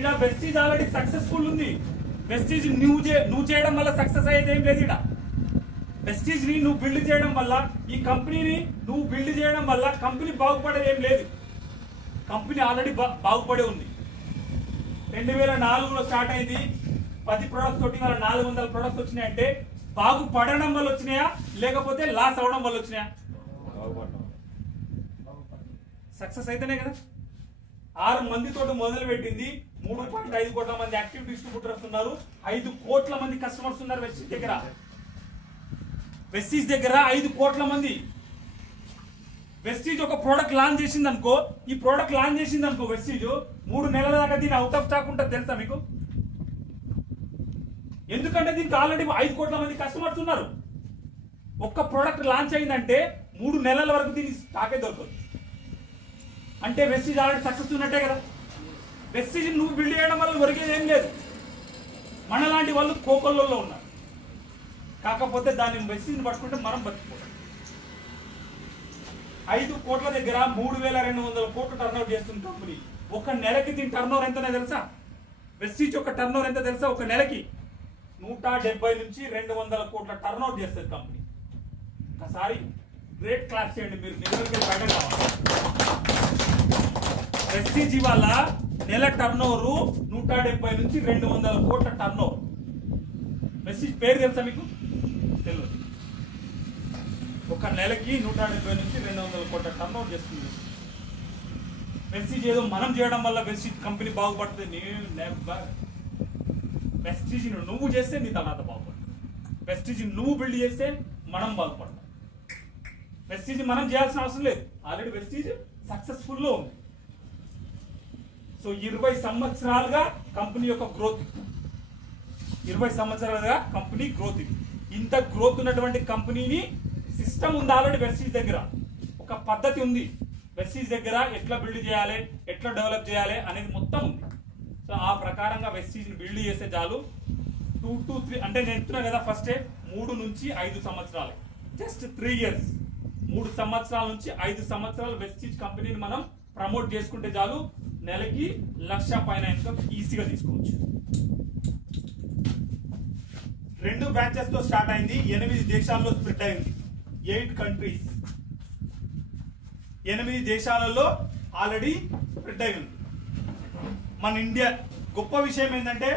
ఇక్కడ వెస్టీజ్ ఆల్రెడీ సక్సెస్ఫుల్ ఉంది. వెస్టీజ్ నువ్వు చేయడం వల్ల సక్సెస్ అయ్యేది ఏం లేదు. ఇక్కడ వెస్టీజ్ ని నువ్వు బిల్డ్ చేయడం వల్ల, ఈ కంపెనీని నువ్వు బిల్డ్ చేయడం వల్ల కంపెనీ బాగుపడేది ఏం లేదు. కంపెనీ ఆల్రెడీ బాగుపడే ఉంది. 2004లో స్టార్ట్ అయింది. 10 ప్రొడక్ట్స్ తోటి 400 ప్రొడక్ట్స్ వచ్చినాయంటే బాగుపడడం వల్ల వచ్చినాయా లేకపోతే లాస్ అవడం వల్ల వచ్చినాయా? సక్సెస్ అయితేనే కదా. 6 మందితో మొదలు పెట్టింది. 3.5 కోట్ల మంది యాక్టివ్ డిస్ట్రిబ్యూటర్స్ ఉన్నారు. 5 కోట్ల మంది కస్టమర్స్ ఉన్నారు వెస్టీజ్ దగ్గర. వెస్టీజ్ దగ్గర 5 కోట్ల మంది. వెస్టీజ్ ఒక ప్రోడక్ట్ లాంచ్ చేసింది అనుకో, ఈ ప్రోడక్ట్ లాంచ్ చేసింది అనుకో వెస్టీజ్ 3 నెలల దాకా దీని అవుట్ ఆఫ్ స్టాక్ ఉంటుంది. తెలుసా మీకు? ఎందుకంటే దీనికి ఆల్రెడీ 5 కోట్ల మంది కస్టమర్స్ ఉన్నారు. ఒక్క ప్రోడక్ట్ లాంచ్ అయిందంటే 3 నెలల వరకు దీని స్టాకే దొరకదు. అంటే వెస్టీజ్ ఆల్రెడీ సక్సెస్ ఉన్నట్టే కదా. వెస్టీజ్ నువ్వు బిల్డ్ చేయడం వల్ల దొరికేది ఏం లేదు. మనలాంటి వాళ్ళు కోకొల్లలో ఉన్నారు. కాకపోతే దాన్ని వెస్టీజ్ని పట్టుకుంటే మనం బతికిపోతాం. 5 కోట్ల దగ్గర 3200 కోట్లు టర్నోవర్ చేస్తుంది కంపెనీ. ఒక నెలకి దీని టర్నోవర్ ఎంతనే తెలుసా? వెస్టీజ్ ఒక టర్నోవర్ ఎంత తెలుసా? ఒక నెలకి 170 నుంచి 200 కోట్ల టర్నోవర్ చేస్తుంది కంపెనీ. ఒకసారి గ్రేట్ క్లాస్ చేయండి మీరు. నిజంగా బయట కావాలి. వెస్టీజ్ వల్ల నెల టర్నోవర్ 170 నుంచి 200 కోట్ల టర్నోవర్. వెస్టీజ్ పేరు తెలుసా మీకు? తెలియదు. ఒక నెలకి 170 నుంచి 200 కోట్ల టర్నోవర్ చేస్తుంది. వెస్టీజ్ ఏదో మనం చేయడం వల్ల వెస్టీజ్ కంపెనీ బాగుపడుతుంది. వెస్టీజ్ నువ్వు చేస్తే నీ తర్వాత బాగుపడుతుంది. వెస్టీజ్ నువ్వు బిల్డ్ చేస్తే మనం బాగుపడతాం. వెస్టీజ్ మనం చేయాల్సిన అవసరం లేదు. ఆల్రెడీ వెస్టీజ్ సక్సెస్ఫుల్ లో ఉంది. సో 20 సంవత్సరాలుగా కంపెనీ యొక్క గ్రోత్, 20 సంవత్సరాలుగా కంపెనీ గ్రోత్. ఇది ఇంత గ్రోత్ ఉన్నటువంటి కంపెనీని సిస్టమ్ ఉంది ఆల్రెడీ వెస్టీజ్ దగ్గర. ఒక పద్ధతి ఉంది వెస్టీజ్ దగ్గర. ఎట్లా బిల్డ్ చేయాలి, ఎట్లా డెవలప్ చేయాలి అనేది మొత్తం ఉంది. సో ఆ ప్రకారంగా వెస్టీజ్ ని బిల్డ్ చేస్తే చాలు. 2 to 3 అంటే నేను చెప్తున్నా కదా, ఫస్టే 3 నుంచి 5 సంవత్సరాలు, జస్ట్ 3 years, 3 సంవత్సరాల నుంచి 5 సంవత్సరాలు వెస్టీజ్ కంపెనీని మనం ప్రమోట్ చేసుకుంటే చాలు. నెలకి 1,00,000 పైన ఇన్కమ్ ఈజీగా తీసుకోవచ్చు. 2 బ్రాంచెస్ తో స్టార్ట్ అయింది. 8 దేశాల్లో స్ప్రెడ్ అయింది. 8 కంట్రీస్, 8 దేశాలలో ఆల్రెడీ స్ప్రెడ్ అయి ఉంది. మన ఇండియా గొప్ప విషయం ఏంటంటే,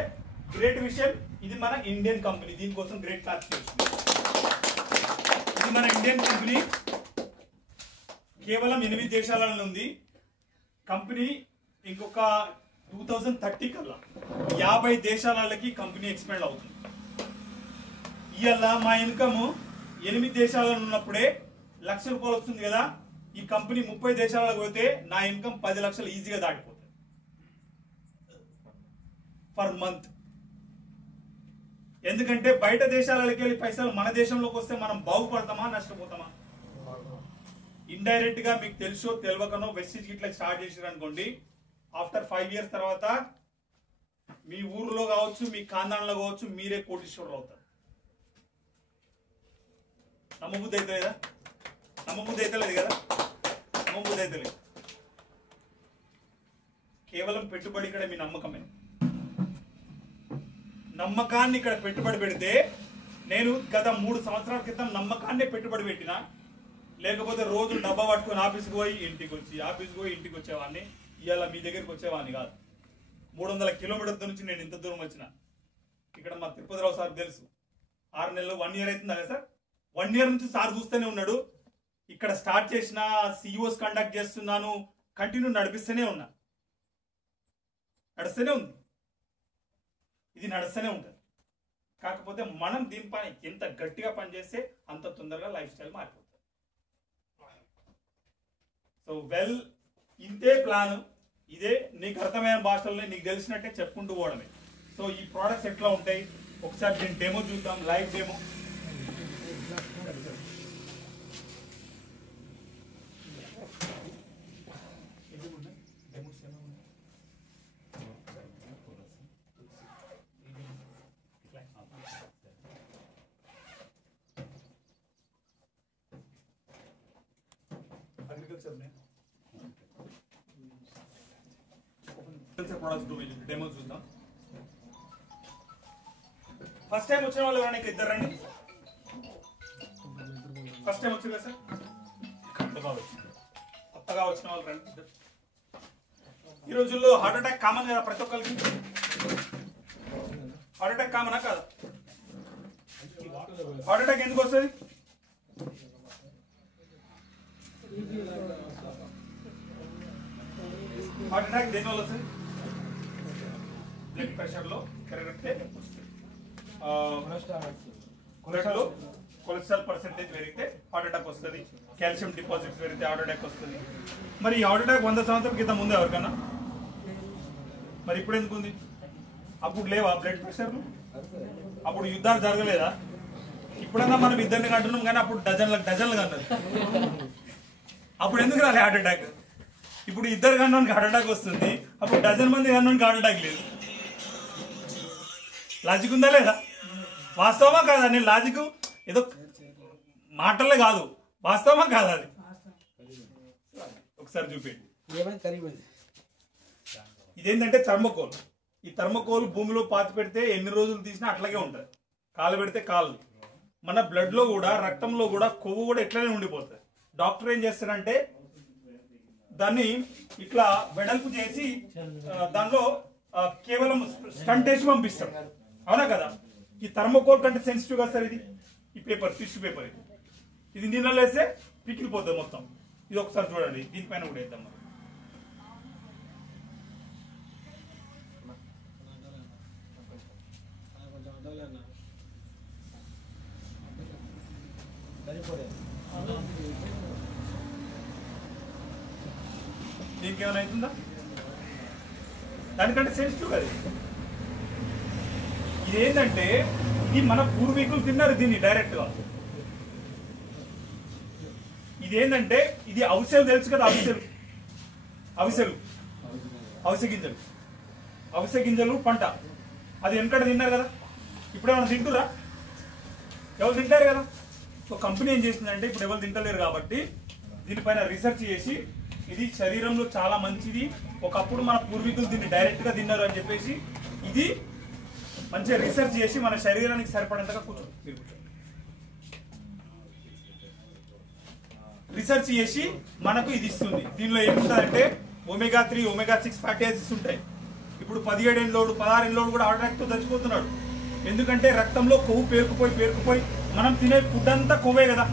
గ్రేట్ విషయం, ఇది మన ఇండియన్ కంపెనీ. దీనికోసం గ్రేట్ క్లాసిఫికేషన్. ఇది మన ఇండియన్ కంపెనీ. కేవలం 8 దేశాలలో ఉంది కంపెనీ. ఇంకొక 2030 కల్లా 50 దేశాలకి కంపెనీ ఎక్స్పాండ్ అవుతుంది. ఇవాళ మా ఇన్కమ్ 8 దేశాలలో ఉన్నప్పుడే 1,00,000 రూపాయలు వస్తుంది కదా. ఈ కంపెనీ 30 దేశాలకు పోతే నా ఇన్కమ్ 10 లక్షలు ఈజీగా దాటిపోతుంది పర్ మంత్. ఎందుకంటే బయట దేశాలకి వెళ్ళి పైసలు మన దేశంలోకి వస్తే మనం బాగుపడతామా నష్టపోతామా? ఇండైరెక్ట్ గా మీకు తెలుసో తెలియకనో వెస్టీజ్ ఇట్లా స్టార్ట్ చేసారు అనుకోండి, ఆఫ్టర్ 5 years తర్వాత మీ ఊర్లో కావచ్చు, మీ ఖాందాన్లో కావచ్చు, మీరే కోటీశ్వరులు అవుతారు. నమ్మబుద్ధి అయితే లేదా? నమ్మబుద్ధి అయితే లేదు కదా. నమ్మబుద్ధి అయితే లేదు. కేవలం పెట్టుబడి ఇక్కడ మీ నమ్మకమే. నమ్మకాన్ని ఇక్కడ పెట్టుబడి పెడితే, నేను గత 3 సంవత్సరాల క్రితం నమ్మకాన్నే పెట్టుబడి పెట్టినా, లేకపోతే రోజు డబ్బా పట్టుకొని ఆఫీస్కి పోయి ఇంటికి వచ్చి, ఆఫీస్కి పోయి ఇంటికి వచ్చేవాడిని. ఇవాళ మీ దగ్గరికి వచ్చేవాడిని కాదు. 300 కిలోమీటర్ల నుంచి నేను ఇంత దూరం వచ్చిన. ఇక్కడ మా తిరుపతిరావు సార్ తెలుసు. 6 నెలలు 1 year అవుతుందా కదా సార్? 1 year నుంచి సార్ చూస్తూనే ఉన్నాడు. ఇక్కడ స్టార్ట్ చేసిన, సిఇఓస్ కండక్ట్ చేస్తున్నాను, కంటిన్యూ నడిపిస్తూనే ఉన్నా. నడుస్తూనే ఉంది. ఇది నడుస్తూనే ఉంటుంది. కాకపోతే మనం దీనిపైన ఎంత గట్టిగా పనిచేస్తే అంత తొందరగా లైఫ్ స్టైల్ మారిపోతుంది. సో ఇంతే ప్లాన్. ఇదే నీకు అర్థమైన భాషల్లో నీకు తెలిసినట్టే చెప్పుకుంటూ పోవడమే. సో ఈ ప్రోడక్ట్స్ ఎట్లా ఉంటాయి ఒకసారి దీని డెమో చూద్దాం. Live demo. अग्रिकल्चर में ప్రొడక్ట్స్ డెమో చూద్దాం. ఫస్ట్ టైం వచ్చిన వాళ్ళు ఎవరైనా ఇద్దరు రండి. ఫస్ట్ టైం వచ్చారు కదా సార్, కొత్తగా వచ్చిన వాళ్ళు రండి. ఈ రోజుల్లో హార్ట్ అటాక్ కామన్ కదా ప్రతి ఒక్కరికి. హార్ట్ అటాక్ కామనా కాదా? హార్ట్ అటాక్ ఎందుకు వస్తుంది? హార్ట్ అటాక్ దేనివల్ల వస్తుంది? బ్లడ్ ప్రెషర్ లో పెరిగితే వస్తుంది. కొలెస్ట్రాల్ పర్సెంటేజ్ పెరిగితే హార్ట్ అటాక్ వస్తుంది. కాల్షియం డిపాజిట్స్ పెరిగితే హార్ట్ అటాక్ వస్తుంది. మరి ఈ హార్ట్ అటాక్ 100 సంవత్సరాల క్రితం ముందు ఎవరికన్నా? మరి ఇప్పుడు ఎందుకు ఉంది? అప్పుడు లేవా బ్లడ్ ప్రెషర్లు? అప్పుడు యుద్ధాలు జరగలేదా? ఇప్పుడన్నా మనం ఇద్దరిని కంటున్నాం కానీ అప్పుడు డజన్లు కన్నారు. అప్పుడు ఎందుకు రాలే హార్ట్ అటాక్? ఇప్పుడు ఇద్దరు కన్నానికి హార్ట్ అటాక్ వస్తుంది, అప్పుడు డజన్ మంది కన్నానికి హార్ట్ అటాక్ లేదు. లాజిక్ ఉందా లేదా? వాస్తవమా కాదా? నేను లాజిక్ ఏదో మాటలే కాదు, వాస్తవమా కాదా? అది ఒకసారి చూపేయండి. ఇదేంటంటే థర్మోకోల్. ఈ థర్మోకోల్ భూమిలో పాతి పెడితే ఎన్ని రోజులు తీసినా అట్లాగే ఉంటుంది. కాలు పెడితే కాలు. మన బ్లడ్ లో కూడా, రక్తంలో కూడా కొవ్వు కూడా ఇట్లానే ఉండిపోతుంది. డాక్టర్ ఏం చేస్తారంటే దాన్ని ఇట్లా వెడల్పు చేసి దానిలో కేవలం స్టంట్ వేసి పంపిస్తాం. అవునా కదా? ఈ థర్మోకోల్ కంటే సెన్సిటివ్ కదా సార్ ఇది. ఈ పేపర్, టిష్యూ పేపర్, ఇది నీళ్ళలో వేస్తే పిక్కిలిపోతుంది మొత్తం. ఇది ఒకసారి చూడండి, దీనిపైన కూడా వేద్దాం. దీనికి ఏమైనా అవుతుందా? దానికంటే సెన్సిటివ్ అది. ఇదేంటంటే ఇది మన పూర్వీకులు తిన్నారు దీన్ని డైరెక్ట్ గా. ఇదేంటంటే ఇది అవిసెలు తెలుసు కదా, అవిసె గింజలు పంట. అది వెనకడ తిన్నారు కదా, ఇప్పుడు ఏమైనా తింటురా? ఎవరు తింటారు కదా. సో కంపెనీ ఏం చేసిందంటే ఇప్పుడు ఎవరు తింటలేరు కాబట్టి దీనిపైన రీసెర్చ్ చేసి ఇది శరీరంలో చాలా మంచిది, ఒకప్పుడు మన పూర్వీకులు దీన్ని డైరెక్ట్ గా తిన్నారు అని చెప్పేసి ఇది మంచిగా రీసెర్చ్ చేసి మన శరీరానికి సరిపడేంతగా రీసెర్చ్ చేసి మనకు ఇది ఇస్తుంది. దీనిలో ఏముంటుందంటే ఒమేగా 3, ఒమేగా 6 ఫ్యాటీ యాసిడ్స్ ఉంటాయి. ఇప్పుడు 17 ఏళ్ళోడు 16 ఏళ్ళోడు కూడా హార్ట్ అటాక్ తో చచ్చిపోతున్నాడు. ఎందుకంటే రక్తంలో కొవ్వు పేరుకుపోయి మనం తినే ఫుడ్ అంతా కొవ్వే కదా.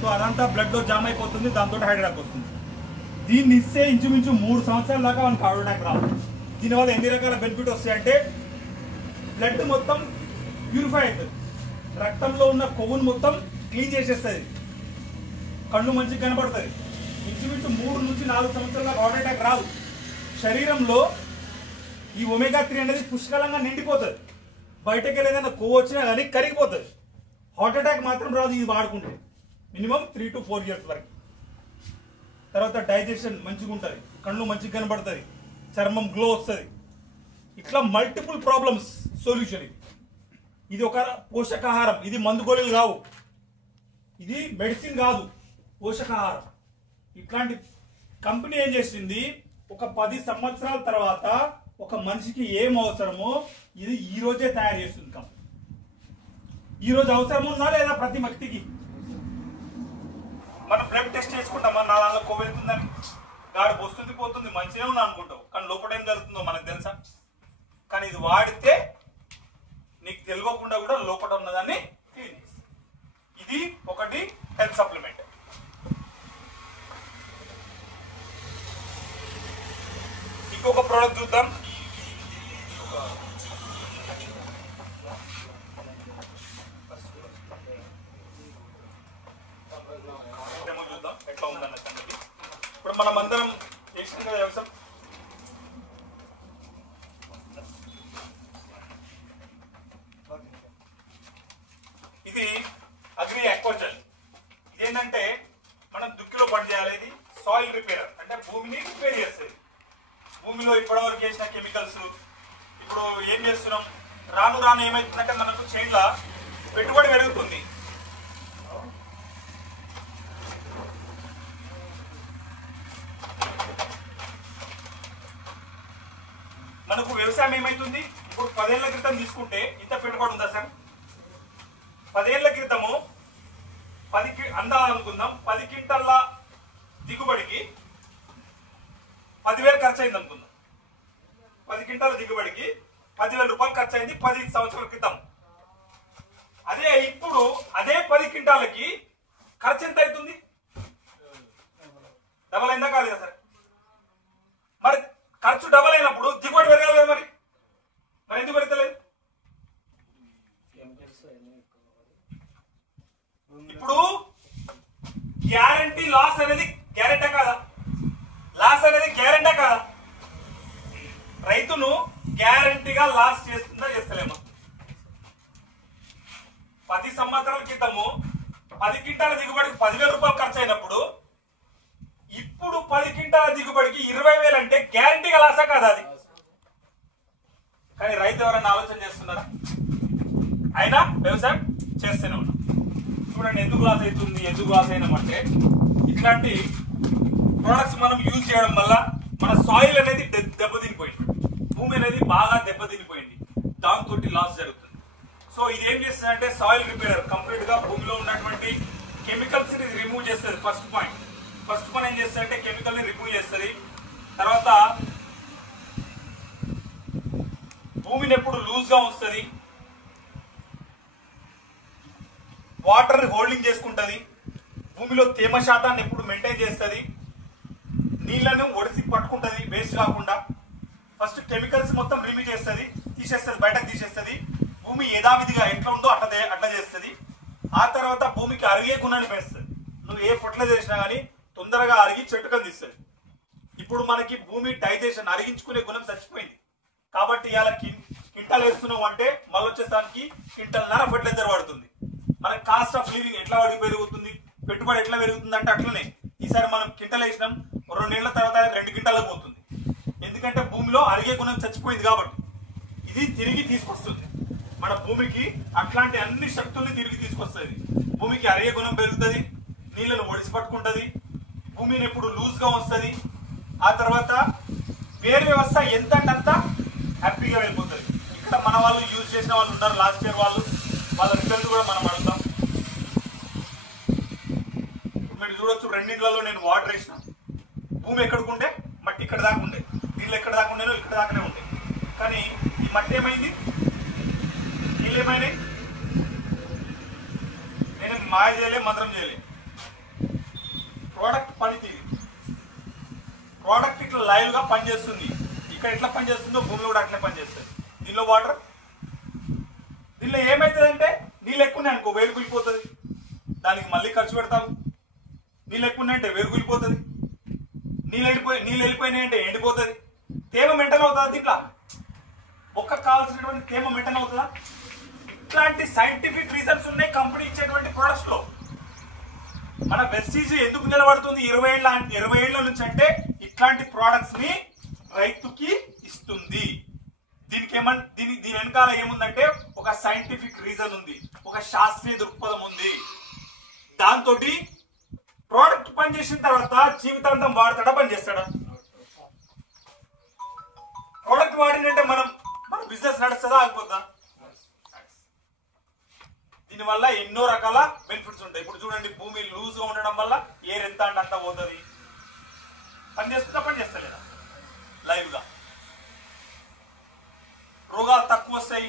సో అదంతా బ్లడ్ లో జామ్ అయిపోతుంది, దాంతో హార్ట్ అటాక్ వస్తుంది. దీన్ని ఇస్తే ఇంచుమించు 3 సంవత్సరాల దాకా మనకు హార్ట్ అటాక్ రాదు. దీనివల్ల ఎన్ని రకాల బెనిఫిట్ వస్తాయంటే బ్లడ్ మొత్తం ప్యూరిఫై అవుతుంది, రక్తంలో ఉన్న కొవ్వును మొత్తం క్లీన్ చేసేస్తుంది, కళ్ళు మంచిగా కనబడుతుంది. ఇంచుమించు 3 నుంచి 4 సంవత్సరాల దాకా హార్ట్ అటాక్ రాదు. శరీరంలో ఈ ఒమేగా 3 అనేది పుష్కలంగా నిండిపోతుంది. బయటకి వెళ్ళేదన్నా కొవ్వు వచ్చినా కానీ కరిగిపోతుంది. హార్ట్ అటాక్ మాత్రం రాదు ఇది వాడుకుంటే. మినిమం 3 to 4 years వరకు. తర్వాత డైజెషన్ మంచిగా ఉంటుంది, కళ్ళు మంచిగా కనబడుతుంది, చర్మం గ్లో వస్తుంది. ఇట్లా మల్టిపుల్ ప్రాబ్లమ్స్ సొల్యూషన్. ఇది ఒక పోషకాహారం, ఇది మందు గోళీలు కావు, ఇది మెడిసిన్ కాదు, పోషకాహారం. ఇట్లాంటి కంపెనీ ఏం చేసింది, ఒక 10 సంవత్సరాల తర్వాత ఒక మనిషికి ఏం అవసరమో ఇది ఈ రోజే తయారు చేస్తుంది కంపెనీ. ఈ రోజు అవసరం ఉందా లేదా ప్రతి వ్యక్తికి? మనం బ్లడ్ టెస్ట్ చేసుకుంటాం, మన నాలుగు కొవ్వు వెళ్తుందని, గాడి వస్తుంది పోతుంది మంచిగా ఉన్నా అనుకుంటావు, కానీ లోపల ఏం జరుగుతుందో మనకు తెలుసా? కానీ ఇది వాడితే నీకు తెలియకుండా కూడా లోపల ఉన్నదాన్ని క్లీన్ చేస్తుంది. ఇది ఒకటి హెల్త్ సప్లిమెంట్. ఇంకొక ప్రోడక్ట్ చూద్దాం. చూద్దాం ఎట్లా ఉందన్న సంగతి. ఇప్పుడు మనం అందరం చేసిన కదా వ్యవసాయం. ఇది అగ్రి అక్వాజల్. ఇదేంటంటే మనం దుక్కిలో పని చేయాలి. ఇది సాయిల్ రిపేరర్, అంటే భూమిని రిపేర్ చేస్తుంది. భూమిలో ఇప్పటివరకు చేసిన కెమికల్స్ ఇప్పుడు ఏం చేస్తున్నాం, రాను రాను ఏమైతుందంటే మనకు చేనుల పెట్టుబడి పెరుగుతుంది. మనకు వ్యవసాయం ఏమైతుంది, ఇప్పుడు 10 ఏళ్ల క్రితం తీసుకుంటే ఇంత పెట్టుబడి ఉందా సార్? 10 ఏళ్ల క్రితము 10 అందా అనుకుందాం, 10 క్వింటాల దిగుబడికి 10,000 ఖర్చు అయింది అనుకుందాం. 10 క్వింటాల దిగుబడికి 10,000 రూపాయలు ఖర్చు అయింది 10 సంవత్సరాల క్రితం. అదే ఇప్పుడు అదే 10 క్వింటాలకి ఖర్చు ఎంత అవుతుంది? డబల్ అయిందా కాలేదా సార్? మరి ఖర్చు డబల్ అయినప్పుడు దిగుబడి పెరగాలి కదా, మరి ఎందుకు పెరగలేదు? ఇప్పుడు గ్యారంటీ లాస్ అనేది గ్యారెంటా కాదా? లాస్ అనేది గ్యారెంటా కాదా? రైతును గ్యారంటీగా లాస్ చేస్తుందా చేస్తలేమా? 10 సంవత్సరాల క్రితము 10 క్వింటాల దిగుబడికి 10,000 రూపాయలు ఖర్చు అయినప్పుడు ఇప్పుడు 10 క్వింటాల దిగుబడికి 20,000 అంటే గ్యారంటీగా లాసా కాదా అది? కానీ రైతు ఎవరైనా ఆలోచన చేస్తున్నారా? అయినా వ్యవసాయం చేస్తూనే ఉన్నాం. చూడండి ఎందుకు లాస్ అవుతుంది, ఎందుకు లాస్ అయినామంటే ఇట్లాంటి ప్రొడక్ట్స్ మనం యూజ్ చేయడం వల్ల మన సాయిల్ అనేది దెబ్బతినిపోయింది, భూమి అనేది బాగా దెబ్బతినిపోయింది, దాంతో లాస్ జరుగుతుంది. సో ఇది ఏం చేస్తుంది అంటే సాయిల్ రిపేర్, కంప్లీట్ గా భూమిలో ఉన్నటువంటి కెమికల్స్ ని రిమూవ్ చేస్తుంది. ఫస్ట్ పని ఏం చేస్తుంది అంటే కెమికల్ ని రిమూవ్ చేస్తుంది. తర్వాత భూమిని ఎప్పుడు లూజ్ గా ఉంచుతుంది, వాటర్ హోల్డింగ్ చేసుకుంటది, భూమిలో తేమ శాతాన్ని ఎప్పుడు మెయింటైన్ చేస్తుంది, నీళ్లను ఒడిసి పట్టుకుంటది వేస్ట్ కాకుండా. ఫస్ట్ కెమికల్స్ మొత్తం రిమూవ్ చేస్తుంది, తీసేస్తుంది, బయటకు తీసేస్తుంది. భూమి యథావిధిగా ఎట్లా ఉందో అట్లా చేస్తుంది. ఆ తర్వాత భూమికి అరిగే గుణాన్ని పెంచుతుంది. నువ్వు ఏ ఫర్టిలైజర్ చేసినా కానీ తొందరగా అరిగి చెట్టుకని తీస్తుంది. ఇప్పుడు మనకి భూమి డైజెషన్ అరిగించుకునే గుణం చచ్చిపోయింది. కాబట్టి ఇలా క్వింటాల్ వేస్తున్నావు అంటే మళ్ళీ వచ్చేసానికి క్వింటాల్‌న్నర ఫర్టిలైజర్ పడుతుంది. మనకి కాస్ట్ ఆఫ్ లివింగ్ ఎట్లా పెరుగుతుంది, పెట్టుబడి ఎట్లా పెరుగుతుంది అంటే అట్లనే ఈసారి మనం క్వింటాల్ వేసినాం, 2 నెలల తర్వాత 2 క్వింటాలకు పోతుంది. ఎందుకంటే భూమిలో అరిగే గుణం చచ్చిపోయింది కాబట్టి. ఇది తిరిగి తీసుకొస్తుంది మన భూమికి అట్లాంటి అన్ని శక్తుల్ని తిరిగి తీసుకొస్తుంది. భూమికి అరిగే గుణం పెరుగుతుంది, నీళ్లను ఒడిసి పట్టుకుంటది, భూమిని ఎప్పుడు లూజ్ గా వస్తుంది. ఆ తర్వాత వేరు వ్యవస్థ ఎంతంత హ్యాపీగా వెళ్ళిపోతుంది. ఇక్కడ మన వాళ్ళు యూజ్ చేసిన వాళ్ళు ఉన్నారు, లాస్ట్ ఇయర్ వాళ్ళ రిజల్ట్ కూడా మనం అడుగుతాం. మీరు చూడొచ్చు, 2 ఇండ్లలో నేను వాటర్ వేసిన, భూమి ఎక్కడికుంటే మట్టి ఇక్కడ దాకా ఉండే, నీళ్ళు ఎక్కడ దాకా ఉండేనో ఇక్కడ దాకానే ఉండే. కానీ ఈ మట్టి ఏమైంది, నీళ్ళు ఏమైనాయి? నేను మాయ చేయలే, మంత్రం చేయలే. ప్రోడక్ట్ పనితీరు, ప్రోడక్ట్ ఇట్లా లైవ్ గా పనిచేస్తుంది. ఇక్కడ ఎట్లా పనిచేస్తుందో భూమిలో కూడా అట్లే పనిచేస్తుంది. దీనిలో వాటర్, దీనిలో ఏమైతుందంటే నీళ్ళు ఎక్కువ ఉన్నాయి అనుకో వేరు కూలిపోతుంది, దానికి మళ్ళీ ఖర్చు పెడతాము. నీళ్ళు ఎక్కువ ఉన్నాయంటే వేరు కూలిపోతుంది, నీళ్ళు వెళ్ళిపోయినాయి అంటే ఎండిపోతుంది. తేమ మెయింటైన్ అవుతుందా దీంట్లో? మొక్క కావాల్సినటువంటి తేమ మెయింటైన్ అవుతుందా? ఇట్లాంటి సైంటిఫిక్ రీజన్స్ ఉన్నాయి కంపెనీ ఇచ్చేటువంటి ప్రొడక్ట్స్ లో. మన వెస్టీజ్ ఎందుకు నిలబడుతుంది 20 ఏళ్ల నుంచి అంటే ఇట్లాంటి ప్రొడక్ట్స్ ని రైతుకి ఇస్తుంది. దీని వెనకాల ఏముందంటే ఒక సైంటిఫిక్ రీజన్ ఉంది, ఒక శాస్త్రీయ దృక్పథం ఉంది. దాంతో ప్రోడక్ట్ పనిచేసిన తర్వాత జీవితాంతం వాడతాడా, పనిచేస్తాడా? ప్రోడక్ట్ వాడినంటే మన బిజినెస్ నడుస్తుందా, ఆగిపోద్దా? దీనివల్ల ఎన్నో రకాల బెనిఫిట్స్ ఉంటాయి. ఇప్పుడు చూడండి, భూమి లూజ్ గా ఉండడం వల్ల ఎయిర్ ఎంత అంటే అంత పోతుంది. పనిచేస్తుందా, పనిచేస్తలేదా? లైవ్ గా రోగాలు తక్కువ వస్తాయి.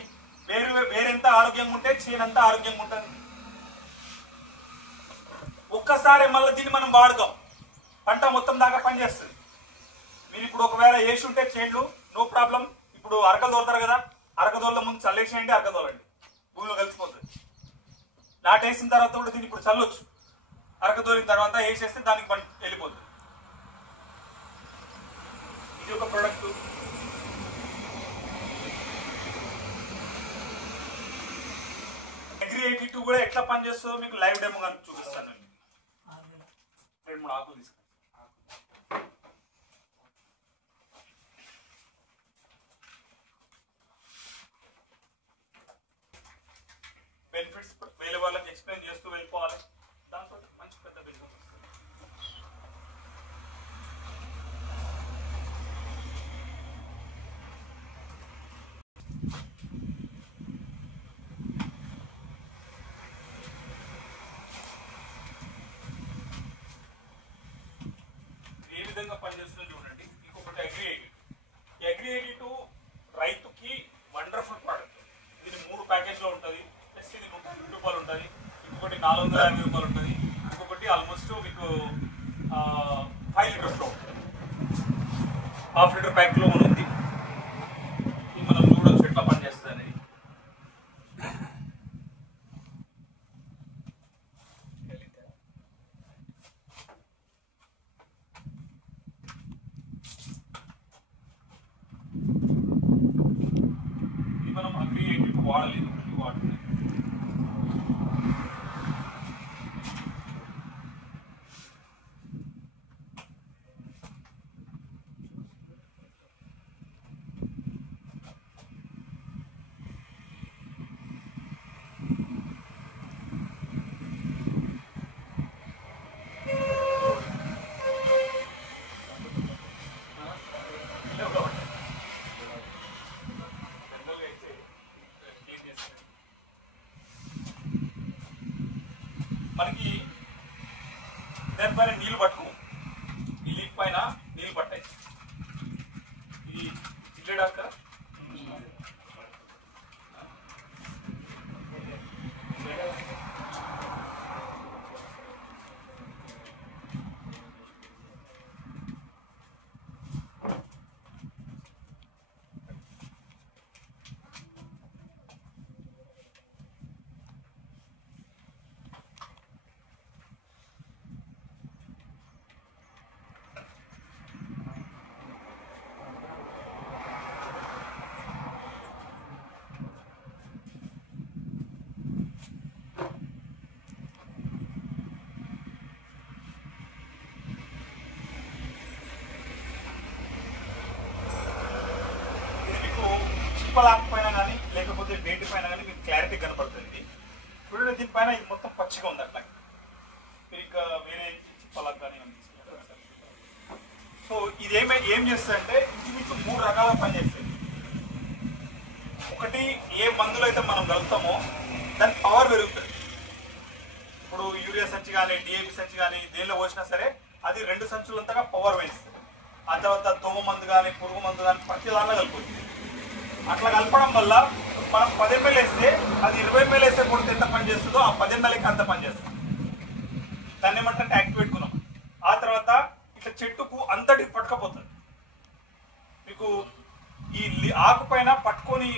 వేరెంత ఆరోగ్యంగా ఉంటే చేనంత ఆరోగ్యంగా ఉంటుంది. ఒక్కసారి మళ్ళీ దీన్ని మనం వాడుదాం, పంట మొత్తం దాకా పనిచేస్తుంది. మీరు ఇప్పుడు ఒకవేళ వేసి ఉంటే చేన్లు నో ప్రాబ్లం. ఇప్పుడు అరకలు తోలుతారు కదా, అరకదోళ్ళ ముందు చల్లేసేయండి, అరకదోలండి, భూమిలో కలిసిపోతుంది. నాటేసిన తర్వాత కూడా దీన్ని ఇప్పుడు చల్లొచ్చు, అరకదోలిన తర్వాత వేసేస్తే దానికి వెళ్ళిపోతుంది. ఇది ఒక ప్రోడక్ట్. అగ్రి 82 కూడా ఎట్లా పనిచేస్తుందో మీకు లైవ్ డెమో కానీ చూపిస్తాను. 2-3 ఆకులు తీసుకుంటాను. బెనిఫిట్స్ వేరే వాళ్ళకి ఎక్స్ప్లెయిన్ చేస్తూ వెళ్ళిపోవాలి. దాంతో మంచి పెద్ద బిజినెస్ వస్తుంది. హాఫ్ లీటర్ ప్యాక్లో ఉంది. ఇది మనం చూడొచ్చు ఎట్లా పనిచేస్తుంది అనేది. ఇది మనం అగ్రి వాడలేదు, వాడుతుంది. మనకి దానిపైన నీళ్ళు పట్టుకో, ఈ లీఫ్ పైన నీళ్ళు పట్టాయి. ఇది జిల్లేడాక చిప్పలాక్ పైన కానీ లేకపోతే వేటి పైన కానీ మీకు క్లారిటీ కనపడుతుంది. చూడండి దీనిపైన ఇది మొత్తం పచ్చిగా ఉంది. అట్లా మీరు ఇంకా వేరే చిప్పలాక్ కానీ సో ఇది ఏం చేస్తుందంటే ఇది మీకు 3 రకాల పనిచేస్తుంది. ఒకటి, ఏ మందులు అయితే మనం కలుపుతామో దాని పవర్ పెరుగుతుంది. ఇప్పుడు యూరియా సంచి కానీ డిఏపి సంచి కానీ దేనిలో పోసినా సరే అది 2 సంచులంతగా పవర్ వేస్తుంది. ఆ తర్వాత దోమ మందు కానీ పురుగు మందు కానీ ప్రతి దానిలో కలుపుతుంది. అట్లా కలపడం వల్ల మనం 10 ml వేస్తే అది 20 ml వేస్తే కొడితే ఎంత పని చేస్తుందో ఆ 10 mlకి అంత పని చేస్తుంది. దాన్ని ఏమంటే యాక్టివేట్ కున్నాం. ఆ తర్వాత ఇట్లా చెట్టుకు అంతటి పట్టుకపోతుంది. మీకు ఈ ఆకు పైన పట్టుకొని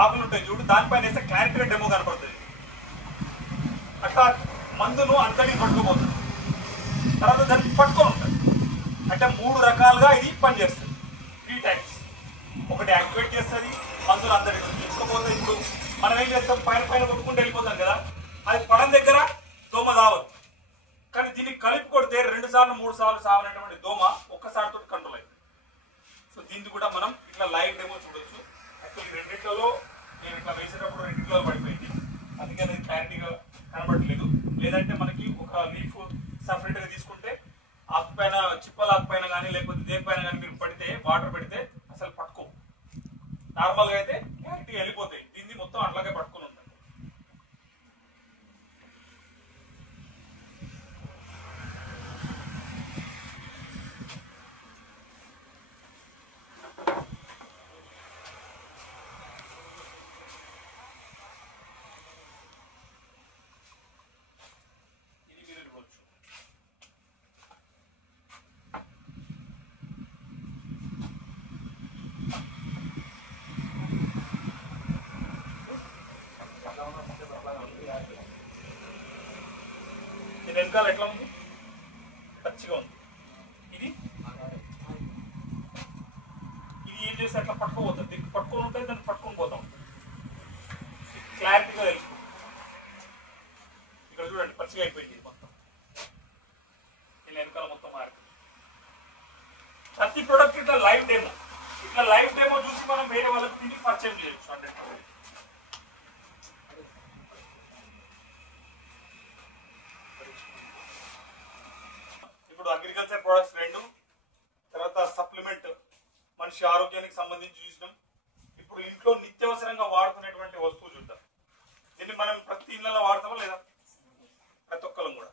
ఆకులు ఉంటాయి చూడు, దానిపైన వేస్తే క్లారిటీగా డెమో కనపడుతుంది. అట్లా మందును అంతటి పట్టుకుపోతుంది. తర్వాత దాన్ని పట్టుకొని ఉంటుంది. అంటే 3 రకాలుగా ఇది పనిచేస్తుంది. 3 టైప్స్. ఒకటి యాక్టివేట్ చేస్తుంది, మందులు అందరి తీసుకుపోతే. ఇప్పుడు మనం ఏం చేస్తాం, పైన కొట్టుకుంటూ వెళ్ళిపోతాం కదా, అది పడం దగ్గర దోమ దావదు. కానీ దీన్ని కలిపి కొడితే 2 సార్లు 3 సార్లు సావనటువంటి దోమ ఒక్కసారితో కంట్రోల్ అవుతుంది. సో దీన్ని కూడా మనం ఇట్లా లైవ్ డెమో చూడొచ్చు. యాక్చువల్లీ రెండిట్లలో నేను ఇట్లా వేసేటప్పుడు 2 కిలోలు పడిపోయింది, అందుకని అది క్లారిటీగా కనబడట్లేదు. లేదంటే మనకి ఒక లీఫ్ సపరేట్గా తీసుకుంటే ఆకు పైన చిప్పల ఆకు పైన కానీ లేకపోతే దేనిపైన కానీ మీరు పడితే వాటర్ పెడితే అసలు పట్టుకో. నార్మల్గా అయితే క్లారిటీ వెళ్ళిపోతాయి. దీన్ని మొత్తం అట్లాగే పట్టుకుని ఉంటుంది. ఇది మీరు చూడవచ్చు. దీని వెనకాల ఎట్లా ఉంది, పచ్చిగా ఉంది. ఇది ఏం చేస్తే అట్లా పట్టుకోపోతుంది. దీనికి పట్టుకొని ఉంటుంది, దాన్ని పట్టుకొని పోతాం. క్లారిటీగా తెలుసు. ఇక్కడ చూడండి పచ్చిగా అయిపోయింది ఇది మొత్తం. దీని వెనకాల మొత్తం మారింది. ప్రతి ప్రొడక్ట్ ఇట్లా లైవ్ డెమో చూసి మనం వేరే వాళ్ళకి తిని పర్చేజ్ చేయొచ్చు. 100%. ఇప్పుడు అగ్రికల్చర్ ప్రొడక్ట్స్ 2, తర్వాత సప్లిమెంట్ మనిషి ఆరోగ్యానికి సంబంధించి చూసినాం. ఇప్పుడు ఇంట్లో నిత్యవసరంగా వాడుకునేటువంటి వస్తువు చూద్దాం. దీన్ని మనం ప్రతి ఇళ్ళలో వాడతామా లేదా? ప్రతి ఒక్కరం కూడా.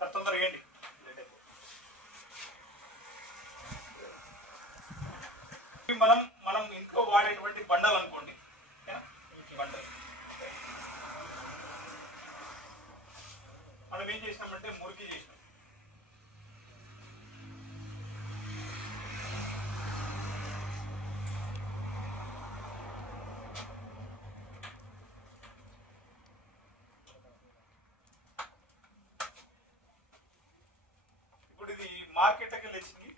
సార్ తొందరగా ఏంటి, మనం ఇంట్లో వాడేటువంటి బండలు అనుకోండి, బండలు మనం ఏం చేసినామంటే మురికి చేసినాం. మార్కెట్కి వెళ్ళి తెచ్చింది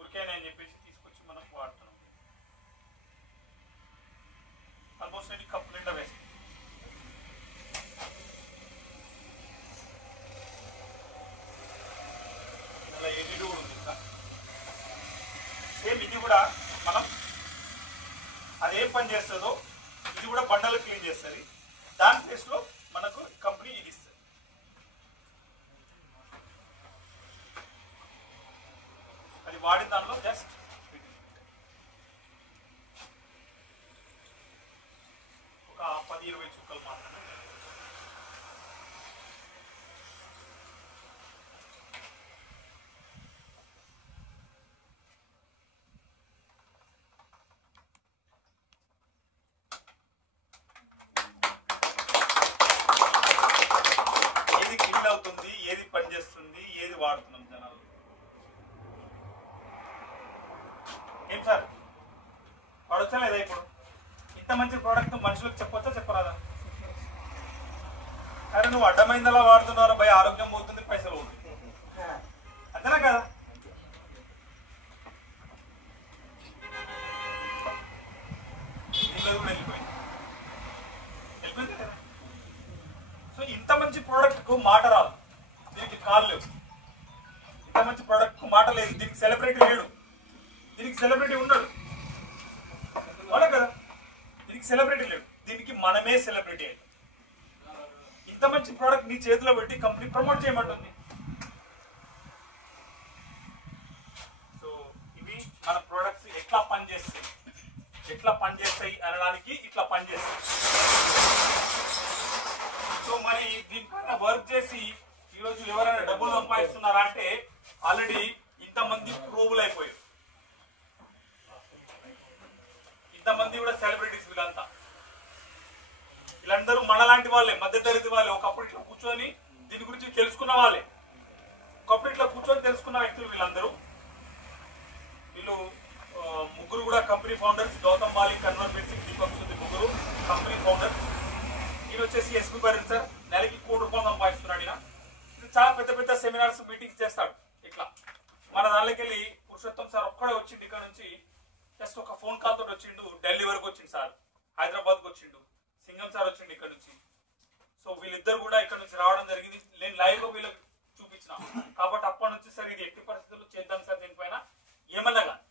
ఉరికాయని అని చెప్పేసి తీసుకొచ్చి మనం వాడుతున్నాం. ఆల్మోస్ట్ నేను కప్పు నిండా వేస్తాను. అలా ఎడిట్ కూడా ఉంది ఇంకా. సేమ్ ఇది కూడా మనం అదేం పని చేస్తుందో ఇది కూడా బండలు క్లీన్ చేస్తుంది. దాని ప్లేస్లో మనకు కంపెనీ ఇది ఇస్తుంది. అది వాడిన దానిలో జస్ట్ ఒక 10-20 చుక్కలు మాత్రమే. ఏది క్లీన్ అవుతుంది, ఏది పనిచేస్తుంది, ఏది వాడుతున్నాం జనాలు. ఏం సార్ వాడొచ్చా లేదా? ఇప్పుడు ఇంత మంచి ప్రోడక్ట్ మనుషులకు చెప్పొచ్చా చెప్పరాదా? అరే నువ్వు అడ్డమైందలా వాడుతున్నావు భయ, ఆరోగ్యం పోతుంది, పైసలు పోతుంది, అంతేనా కదా? నీళ్ళు కూడా వెళ్ళిపోయింది కదా. సో ఇంత మంచి ప్రోడక్ట్ కు మాట రాదు, దీనికి కాళ్ళు లేవు. ఇంత మంచి ప్రోడక్ట్ కు మాట లేదు, దీనికి సెలబ్రిటీ లేడు, దీనికి సెలబ్రిటీ ఉన్నాడు, అవునా కదా? దీనికి సెలబ్రిటీ లేడు, దీనికి మనమే సెలబ్రిటీ అయ్యాం. ఇంత మంచి ప్రోడక్ట్ నీ చేతిలో పెట్టి కంపెనీ ప్రమోట్ చేయమంటుంది. సో ఇవి మన ప్రోడక్ట్స్ ఎట్లా పనిచేస్తాయి అనడానికి ఇట్లా పనిచేస్తాయి. సో మరి దీనిపైన వర్క్ చేసి ఈరోజు ఎవరైనా డబ్బులు సంపాదిస్తున్నారా అంటే ఆల్రెడీ ఇంతమంది ప్రోబులు అయిపోయారు. ఇంతమంది కూడా సెలబ్రిటీస్. వీళ్ళందరూ మనలాంటి వాళ్ళే, మధ్యతరగతి వాళ్ళే. ఒకప్పుడు ఇట్లా కూర్చొని దీని గురించి తెలుసుకున్న వాళ్ళే, ఒకప్పుడు ఇట్లా కూర్చొని తెలుసుకున్న వ్యక్తులు వీళ్ళందరూ. వీళ్ళు ముగ్గురు కూడా కంపెనీ ఫౌండర్స్. గౌతమ్ బాలి, కన్వర్ బెన్సింగ్, దీపక్ సుధీ ముగ్గురు కంపెనీ ఫౌండర్స్. ఈయన వచ్చేసి ఎస్పీ బరెన్ సార్. నెలకి ₹1 కోటి సంపాదిస్తున్నాడు. ఈయన చాలా పెద్ద పెద్ద సెమినార్స్, మీటింగ్స్ చేస్తాడు. ఇట్లా మన దానిలోకి వెళ్ళి పురుషోత్తం సార్ ఒక్కడే వచ్చిండు. ఇక్కడ నుంచి జస్ట్ ఒక ఫోన్ కాల్ తోటి వచ్చిండు. ఢిల్లీ వరకు వచ్చిండు సార్, హైదరాబాద్కి వచ్చిండు. సింగం సార్ వచ్చిండు ఇక్కడ నుంచి. సో వీళ్ళిద్దరు కూడా ఇక్కడ నుంచి రావడం జరిగింది. నేను లైవ్ లో వీళ్ళకి చూపించిన కాబట్టి అప్పటి నుంచి సార్ ఇది ఎట్టి పరిస్థితుల్లో చేద్దాం సార్, దీనిపైన ఏమన్నా కానీ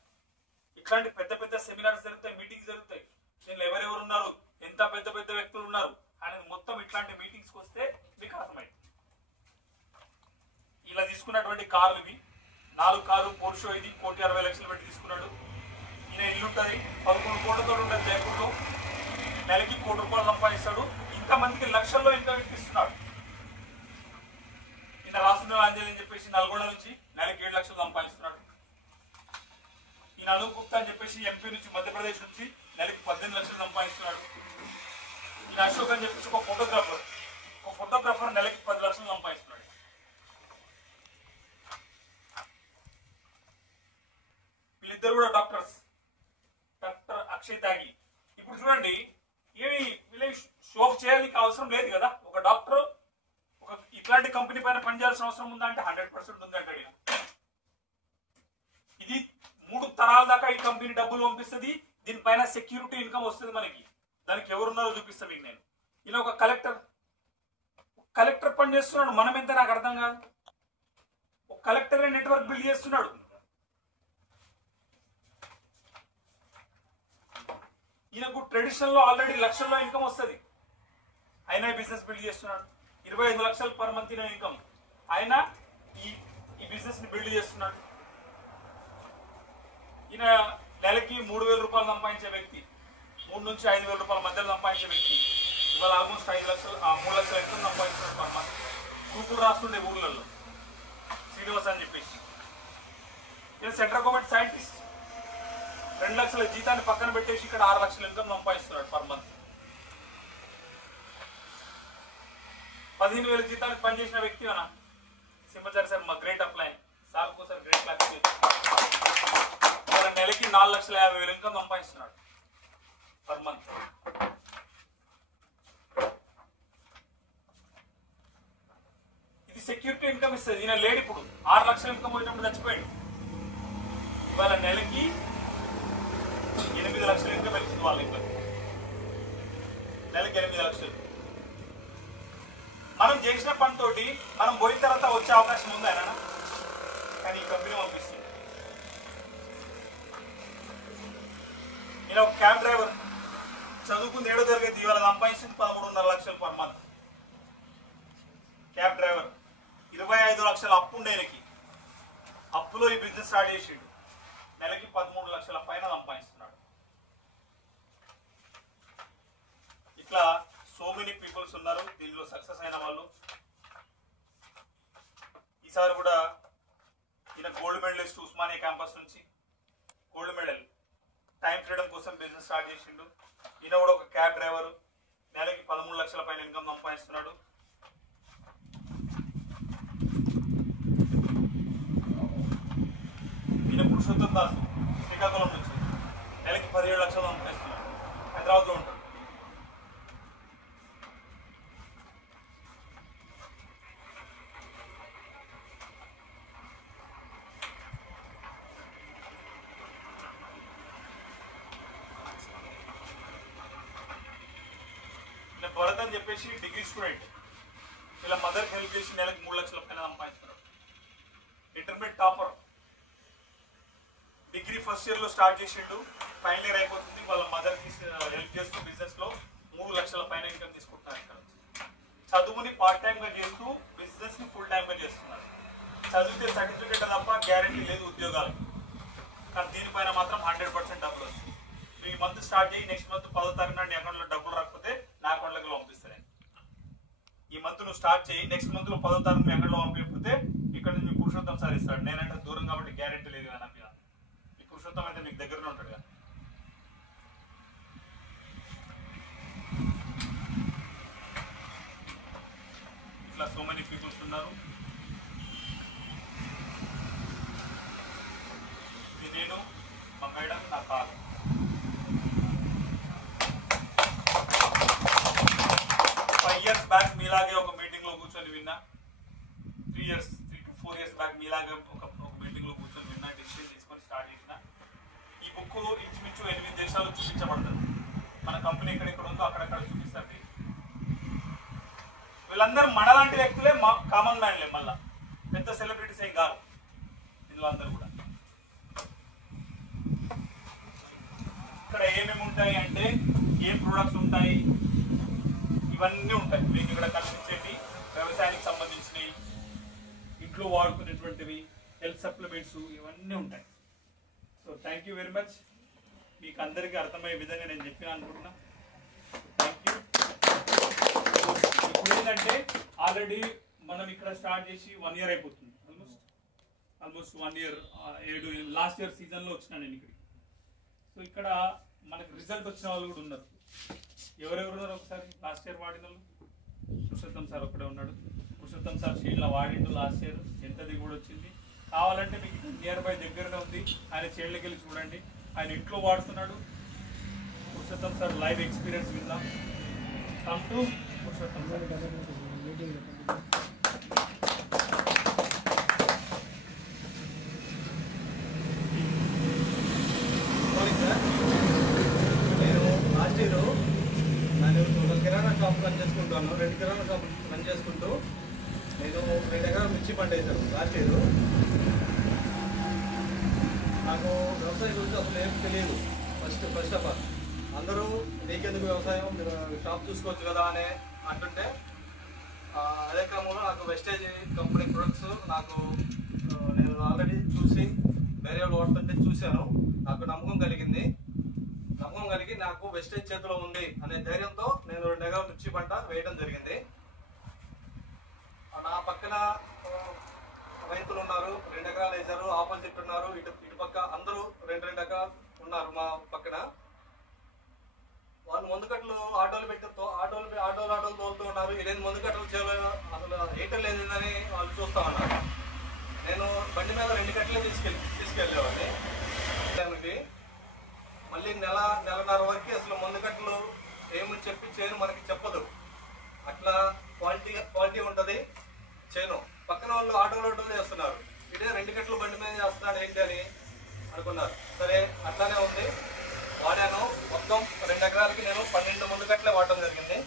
ఇట్లాంటి పెద్ద పెద్ద సెమినార్స్ జరుగుతాయి, మీటింగ్స్ జరుగుతాయి. దీనిలో ఎవరెవరు ఉన్నారు, ఎంత పెద్ద పెద్ద వ్యక్తులు ఉన్నారు అనేది మొత్తం ఇట్లాంటి మీటింగ్స్కి వస్తే మీకు అర్థమైంది. ఇలా తీసుకున్నటువంటి కార్లు ఇవి 4 కార్లు పోర్షో. ఇది ₹1,60,00,000 పెట్టి తీసుకున్నాడు. ఈయన ఇల్లు ఉంటుంది 11 కోట్లతో ఉంటుంది జైపూర్లో. నెలకి ₹1 కోటి సంపాదిస్తాడు. ఇంతమందికి లక్షల్లో ఇన్కమ్ ఇప్పిస్తున్నాడు. ఈయన రాసుల అంజలి అని చెప్పేసి నల్గొండ నుంచి నెలకి 7 లక్షలు సంపాదిస్తున్నాడు. ఈయన అనూప్ గుప్తా అని చెప్పేసి ఎంపీ నుంచి, మధ్యప్రదేశ్ నుంచి నెలకి 18 లక్షలు సంపాదిస్తున్నాడు. ఈయన అశోక్ అని చెప్పేసి ఒక ఫోటోగ్రాఫర్ నెలకి 10 లక్షలు సంపాదిస్తున్నాడు. వీళ్ళిద్దరు కూడా డాక్టర్స్. డాక్టర్ అక్షయ్ త్యాగి. ఇప్పుడు చూడండి, ఏమి వీళ్ళకి షో ఆఫ్ చేయాలి అవసరం లేదు కదా. ఒక డాక్టర్ ఒక ఇట్లాంటి కంపెనీ పైన పనిచేయాల్సిన అవసరం ఉందా అంటే 100% ఉంది అంటాడు. ఇది 3 తరాల దాకా ఈ కంపెనీ డబ్బులు పంపిస్తుంది. దీనిపైన సెక్యూరిటీ ఇన్కమ్ వస్తుంది మనకి. దానికి ఎవరున్నారో చూపిస్తా మీకు నేను. ఇలా ఒక కలెక్టర్ పని చేస్తున్నాడు. మనం ఎంత నాకు అర్థం కాదు. ఒక కలెక్టర్ నెట్వర్క్ బిల్డ్ చేస్తున్నాడు. ఈయనకు ట్రెడిషనల్ లో ఆల్రెడీ లక్షల్లో ఇన్కమ్ వస్తుంది. ఆయన బిజినెస్ బిల్డ్ చేస్తున్నాడు. 25 లక్షలు పర్ మంత్ ఇన్కమ్. ఆయన ఈ బిజినెస్ ని బిల్డ్ చేస్తున్నాడు. ఈయన నెలకి ₹3,000 సంపాదించే వ్యక్తి. 3 నుంచి 5,000 రూపాయల మధ్యలో సంపాదించే వ్యక్తి. ఇవాళ ఆల్మోస్ట్ 5 లక్షలు 3 లక్షల ఇన్కమ్ సంపాదిస్తున్నాడు పర్ మంత్. గ్రూపులు రాస్తుండే ఊర్లలో శ్రీనివాస్ అని చెప్పేసి. ఈయన సెంట్రల్ గవర్నమెంట్ సైంటిస్ట్. 2 లక్షల జీతాన్ని పక్కన పెట్టేసి ఇక్కడ 6 లక్షల ఇన్కమ్ సంపాదిస్తున్నాడు పర్ మంత్. 15,000 జీతానికి పనిచేసిన వ్యక్తి అన్న సింహాచారి సార్, మా గ్రేట్ అప్లైన్ సార్ కోసం గ్రేట్ క్లాస్. నెలకి 4,50,000 ఇన్కమ్ సంపాదిస్తున్నాడు పర్ మంత్. ఇది ఇది సెక్యూరిటీ ఇన్కమ్ ఇస్తుంది. ఈయన లేడు, ఇప్పుడు 6 లక్షల ఇన్కమ్ పోయినప్పుడు చచ్చిపోయాడు. ఇవాళ నెలకి 8 లక్షల ఇన్కమ్ వెళ్తుంది వాళ్ళ ఇన్కమ్, నెలకి 8 లక్షలు. మనం చేసిన పనితోటి మనం పోయిన తర్వాత వచ్చే అవకాశం ఉంది ఆయన, కానీ ఈ కంపెనీ పంపిస్తుంది. నేను ఒక క్యాబ్ డ్రైవర్, చదువుకుంది 7వ తరగతి, ఇవాళ సంపాదించింది 13.5 లక్షలు పర్ మంత్. క్యాబ్ డ్రైవర్ 25 లక్షల అప్పు ఉండేకి, అప్పులో ఈ బిజినెస్ స్టార్ట్ చేసిండు, నెలకి 13 లక్షల పైన సంపాదిస్తున్నాడు. ఇట్లా సో మెనీ పీపుల్స్ ఉన్నారు దీనిలో సక్సెస్ అయిన వాళ్ళు. ఈసారి కూడా ఈయన గోల్డ్ మెడలిస్ట్ ఉస్మానియా క్యాంపస్ నుంచి, గోల్డ్ మెడల్, టైం ఫ్రీడమ్ కోసం బిజినెస్ స్టార్ట్ చేసిండు. ఈయన కూడా ఒక క్యాబ్ డ్రైవర్, నెలకి 13 లక్షల పైన ఇన్కమ్ సంపాదిస్తున్నాడు. ఈయన పురుషోత్తం దాస్ శ్రీకాకుళం నుంచి, నెలకి 17 లక్షలు సంపాదిస్తున్నాడు, హైదరాబాద్లో ఉంటాడు. భరత్ అని చెప్పేసి డిగ్రీ స్టూడెంట్, ఇలా మదర్కి హెల్ప్ చేసి నెలకు 3 లక్షల పైన సంపాదిస్తున్నాడు. Intermediate topper, degree first year లో స్టార్ట్ చేసిండు, ఫైనల్ ఇయర్ అయిపోతుంది, వాళ్ళ మదర్ కి హెల్ప్ చేస్తూ బిజినెస్ లో 3 లక్షల పైన ఇన్కమ్ తీసుకుంటున్నారు. ఇక్కడ చదువుని పార్ట్ టైం గా చేస్తూ బిజినెస్ ని ఫుల్ టైం గా చేస్తున్నారు. చదివితే సర్టిఫికేట్ తప్ప గ్యారంటీ లేదు ఉద్యోగాలకి, కానీ దీనిపైన మాత్రం 100% డబ్బులు వస్తుంది. ఈ మంత్ స్టార్ట్ చేయి, నెక్స్ట్ మంత్ 10వ తారీఖు నాడు నీ అకౌంట్ లో డబ్బులు రాకపోతే నా అకౌంట్ లోకి పంపిస్తాను. ఈ మంత్ నువ్వు స్టార్ట్ చేయి, నెక్స్ట్ మంత్ లో 10వ తారీఖు మీ అకౌంట్ లో పంపించకపోతే ఇక్కడ నుంచి మీ పురుషోత్తం సార్ ఇస్తాడు. నేనంటే దూరం కాబట్టి గ్యారంటీ లేదు కదా నాకు. ఈ పురుషోత్తం అయితే మీకు దగ్గరనే ఉంటాడు కదా. ఇట్లా సో మెనీ పీపుల్స్ ఉన్నారు. నేను మా మేడం, నా కారు. 5 years బ్యాక్ మీలాగే ఒక మీటింగ్ లో కూర్చొని విన్నా. 3 to 4 years బ్యాక్ మీలాగే ఒక మీటింగ్ లో కూర్చొని విన్నా, డిసిషన్ తీసుకొని స్టార్ట్ చేసిన. ఈ బుక్ ఇంచుమించు 8 దేశాలు చూపించబడుతుంది. మన కంపెనీ ఎక్కడెక్కడ ఉందో అక్కడక్కడ చూపిస్తారు. వీళ్ళందరూ మనలాంటి వ్యక్తులే, మా కామన్ మ్యాన్లే, మళ్ళా పెద్ద సెలబ్రిటీస్ ఏం కాదు ఇందులో అందరూ కూడా. ఇక్కడ ఏమేమి ఉంటాయి అంటే, ఏం ప్రొడక్ట్స్ ఉంటాయి, ఇవన్నీ ఉంటాయి మీకు ఇక్కడ కనిపించేవి. వ్యవసాయానికి సంబంధించినవి, ఇంట్లో వాడుకునేటువంటివి, హెల్త్ సప్లిమెంట్స్, ఇవన్నీ ఉంటాయి. So thank you very much. మీకు అందరికీ అర్థమయ్యే విధంగా నేను చెప్పిన అనుకుంటున్నా. Thank you. ఇప్పుడు ఏంటంటే ఆల్రెడీ మనం ఇక్కడ స్టార్ట్ చేసి 1 year అయిపోతుంది. Almost 1 year. లాస్ట్ ఇయర్ సీజన్లో వచ్చినా నేను ఇక్కడికి. సో ఇక్కడ మనకి రిజల్ట్ వచ్చిన వాళ్ళు కూడా ఉన్నారు. ఎవరెవరు ఉన్నారు ఒకసారి? లాస్ట్ ఇయర్ వాడిన వాళ్ళు పురుషోత్తం సార్ ఒక్కడే ఉన్నాడు. పురుషోత్తం సార్ షీల్డ్లో వాడిండు లాస్ట్ ఇయర్. ఎంత దిగుబడి వచ్చింది కావాలంటే మీకు నియర్ బై దగ్గరనే ఉంది, ఆయన షీల్డ్కి వెళ్ళి చూడండి. ఆయన ఇంట్లో వాడుతున్నాడు. పురుషోత్తం సార్ లైవ్ ఎక్స్పీరియన్స్ విందాం. Come to Purushottam sir. Kirana shop run చేసుకుంటాను. 2 కిరాణా షాప్ రన్ చేసుకుంటూ నేను 2 ఎకరాలు మిర్చి పంట వేశాను లాస్ట్ ఇయర్. నాకు వ్యవసాయం గురించి అసలు ఏం తెలియదు. ఫస్ట్ ఆఫ్ ఆల్ అందరూ నీకెందుకు వ్యవసాయం, మీరు షాప్ చూసుకోవచ్చు కదా అని అంటుంటే, అదే క్రమంలో నాకు వెస్టేజ్ కంపెనీ ప్రొడక్ట్స్ నేను ఆల్రెడీ చూసి వేరే వాళ్ళు వాడుతుంటే చూశాను. నాకు నమ్మకం కలిగి నాకు వెస్టేజ్ చేతిలో ఉంది అనే ధైర్యంతో నేను 2 ఎకరాల మిర్చి పంట వేయడం జరిగింది. నా పక్కన రైతులు ఉన్నారు, 2 ఎకరాలు వేశారు. ఆపోజిట్ ఉన్నారు, ఇటు పక్క అందరూ 2 ఎకరాలు ఉన్నారు మా పక్కన. వాళ్ళు ముందుకట్లు ఆటోలు తోలుతూ ఉన్నారు. ఇదేంటి ముందుకట్లు చేయలేదు, అసలు ఏటలు లేదని వాళ్ళు చూస్తూ ఉన్నారు. నేను బండి మీద 2 కట్టలే తీసుకెళ్ళేవాడిని. మళ్ళీ నెలన్నర వరకు అసలు ముందుకట్లు ఏమని చెప్పి చేయను మనకి చెప్పదు. అట్లా క్వాలిటీ ఉంటుంది చేయను. అనుకున్నారు. సరే అట్లానే ఉంది, వాడాను. మొత్తం 2 ఎకరాలకి నేను 12 ముందు కట్టలే వాడటం జరిగింది.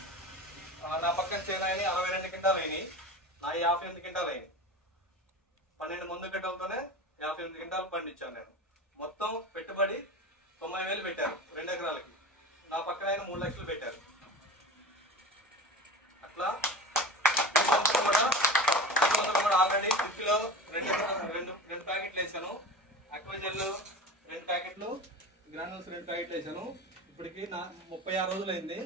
నా పక్కన చేనాయని 62 క్వింటాలు అయినాయి, నా 58 క్వింటాలు అయినాయి. 12 ముందు కట్టలతోనే 58 క్వింటాలు పండించాను నేను. మొత్తం పెట్టుబడి 90,000 పెట్టారు 2 ఎకరాలకి. నా పక్కన ఆయన 3 లక్షలు పెట్టారు. అట్లా కూడా ఆల్రెడీ ఫ్రిడ్జ్లో 2 ప్యాకెట్లు వేసాను. అక్వాజెల్ 2 ప్యాకెట్లు, గ్రానుల్స్ 2 ప్యాకెట్లు వేసాను. ఇప్పటికి 36 రోజులు అయింది.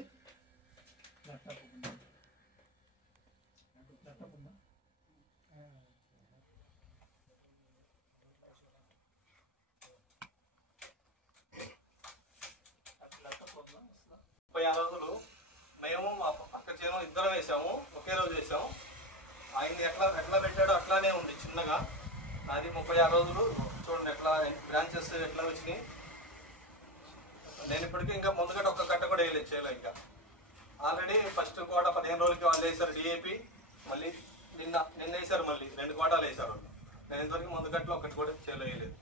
రోజులు మేము మా పక్క చేను ఇద్దరం వేసాము, ఒకే రోజు వేసాము. ఆయన ఎట్లా పెట్టాడో అట్లానే ఉంది చిన్నగా. అది 36 రోజులు చూడండి ఎట్లా బ్రాంచెస్ ఎట్లా వచ్చినాయి. నేను ఇప్పటికీ ఇంకా ముందుగట ఒక్క కట్ట కూడా వేయలేదు చేలో. ఇంకా ఆల్రెడీ ఫస్ట్ కోట 15 రోజులకి వాళ్ళు వేసారు డిఏపి, మళ్ళీ నిన్న వేసారు, మళ్ళీ 2 కోటాలు వేసారు. నేను ఇంతవరకు ముందు కట్టలో ఒకటి కూడా చేలో వేయలేదు.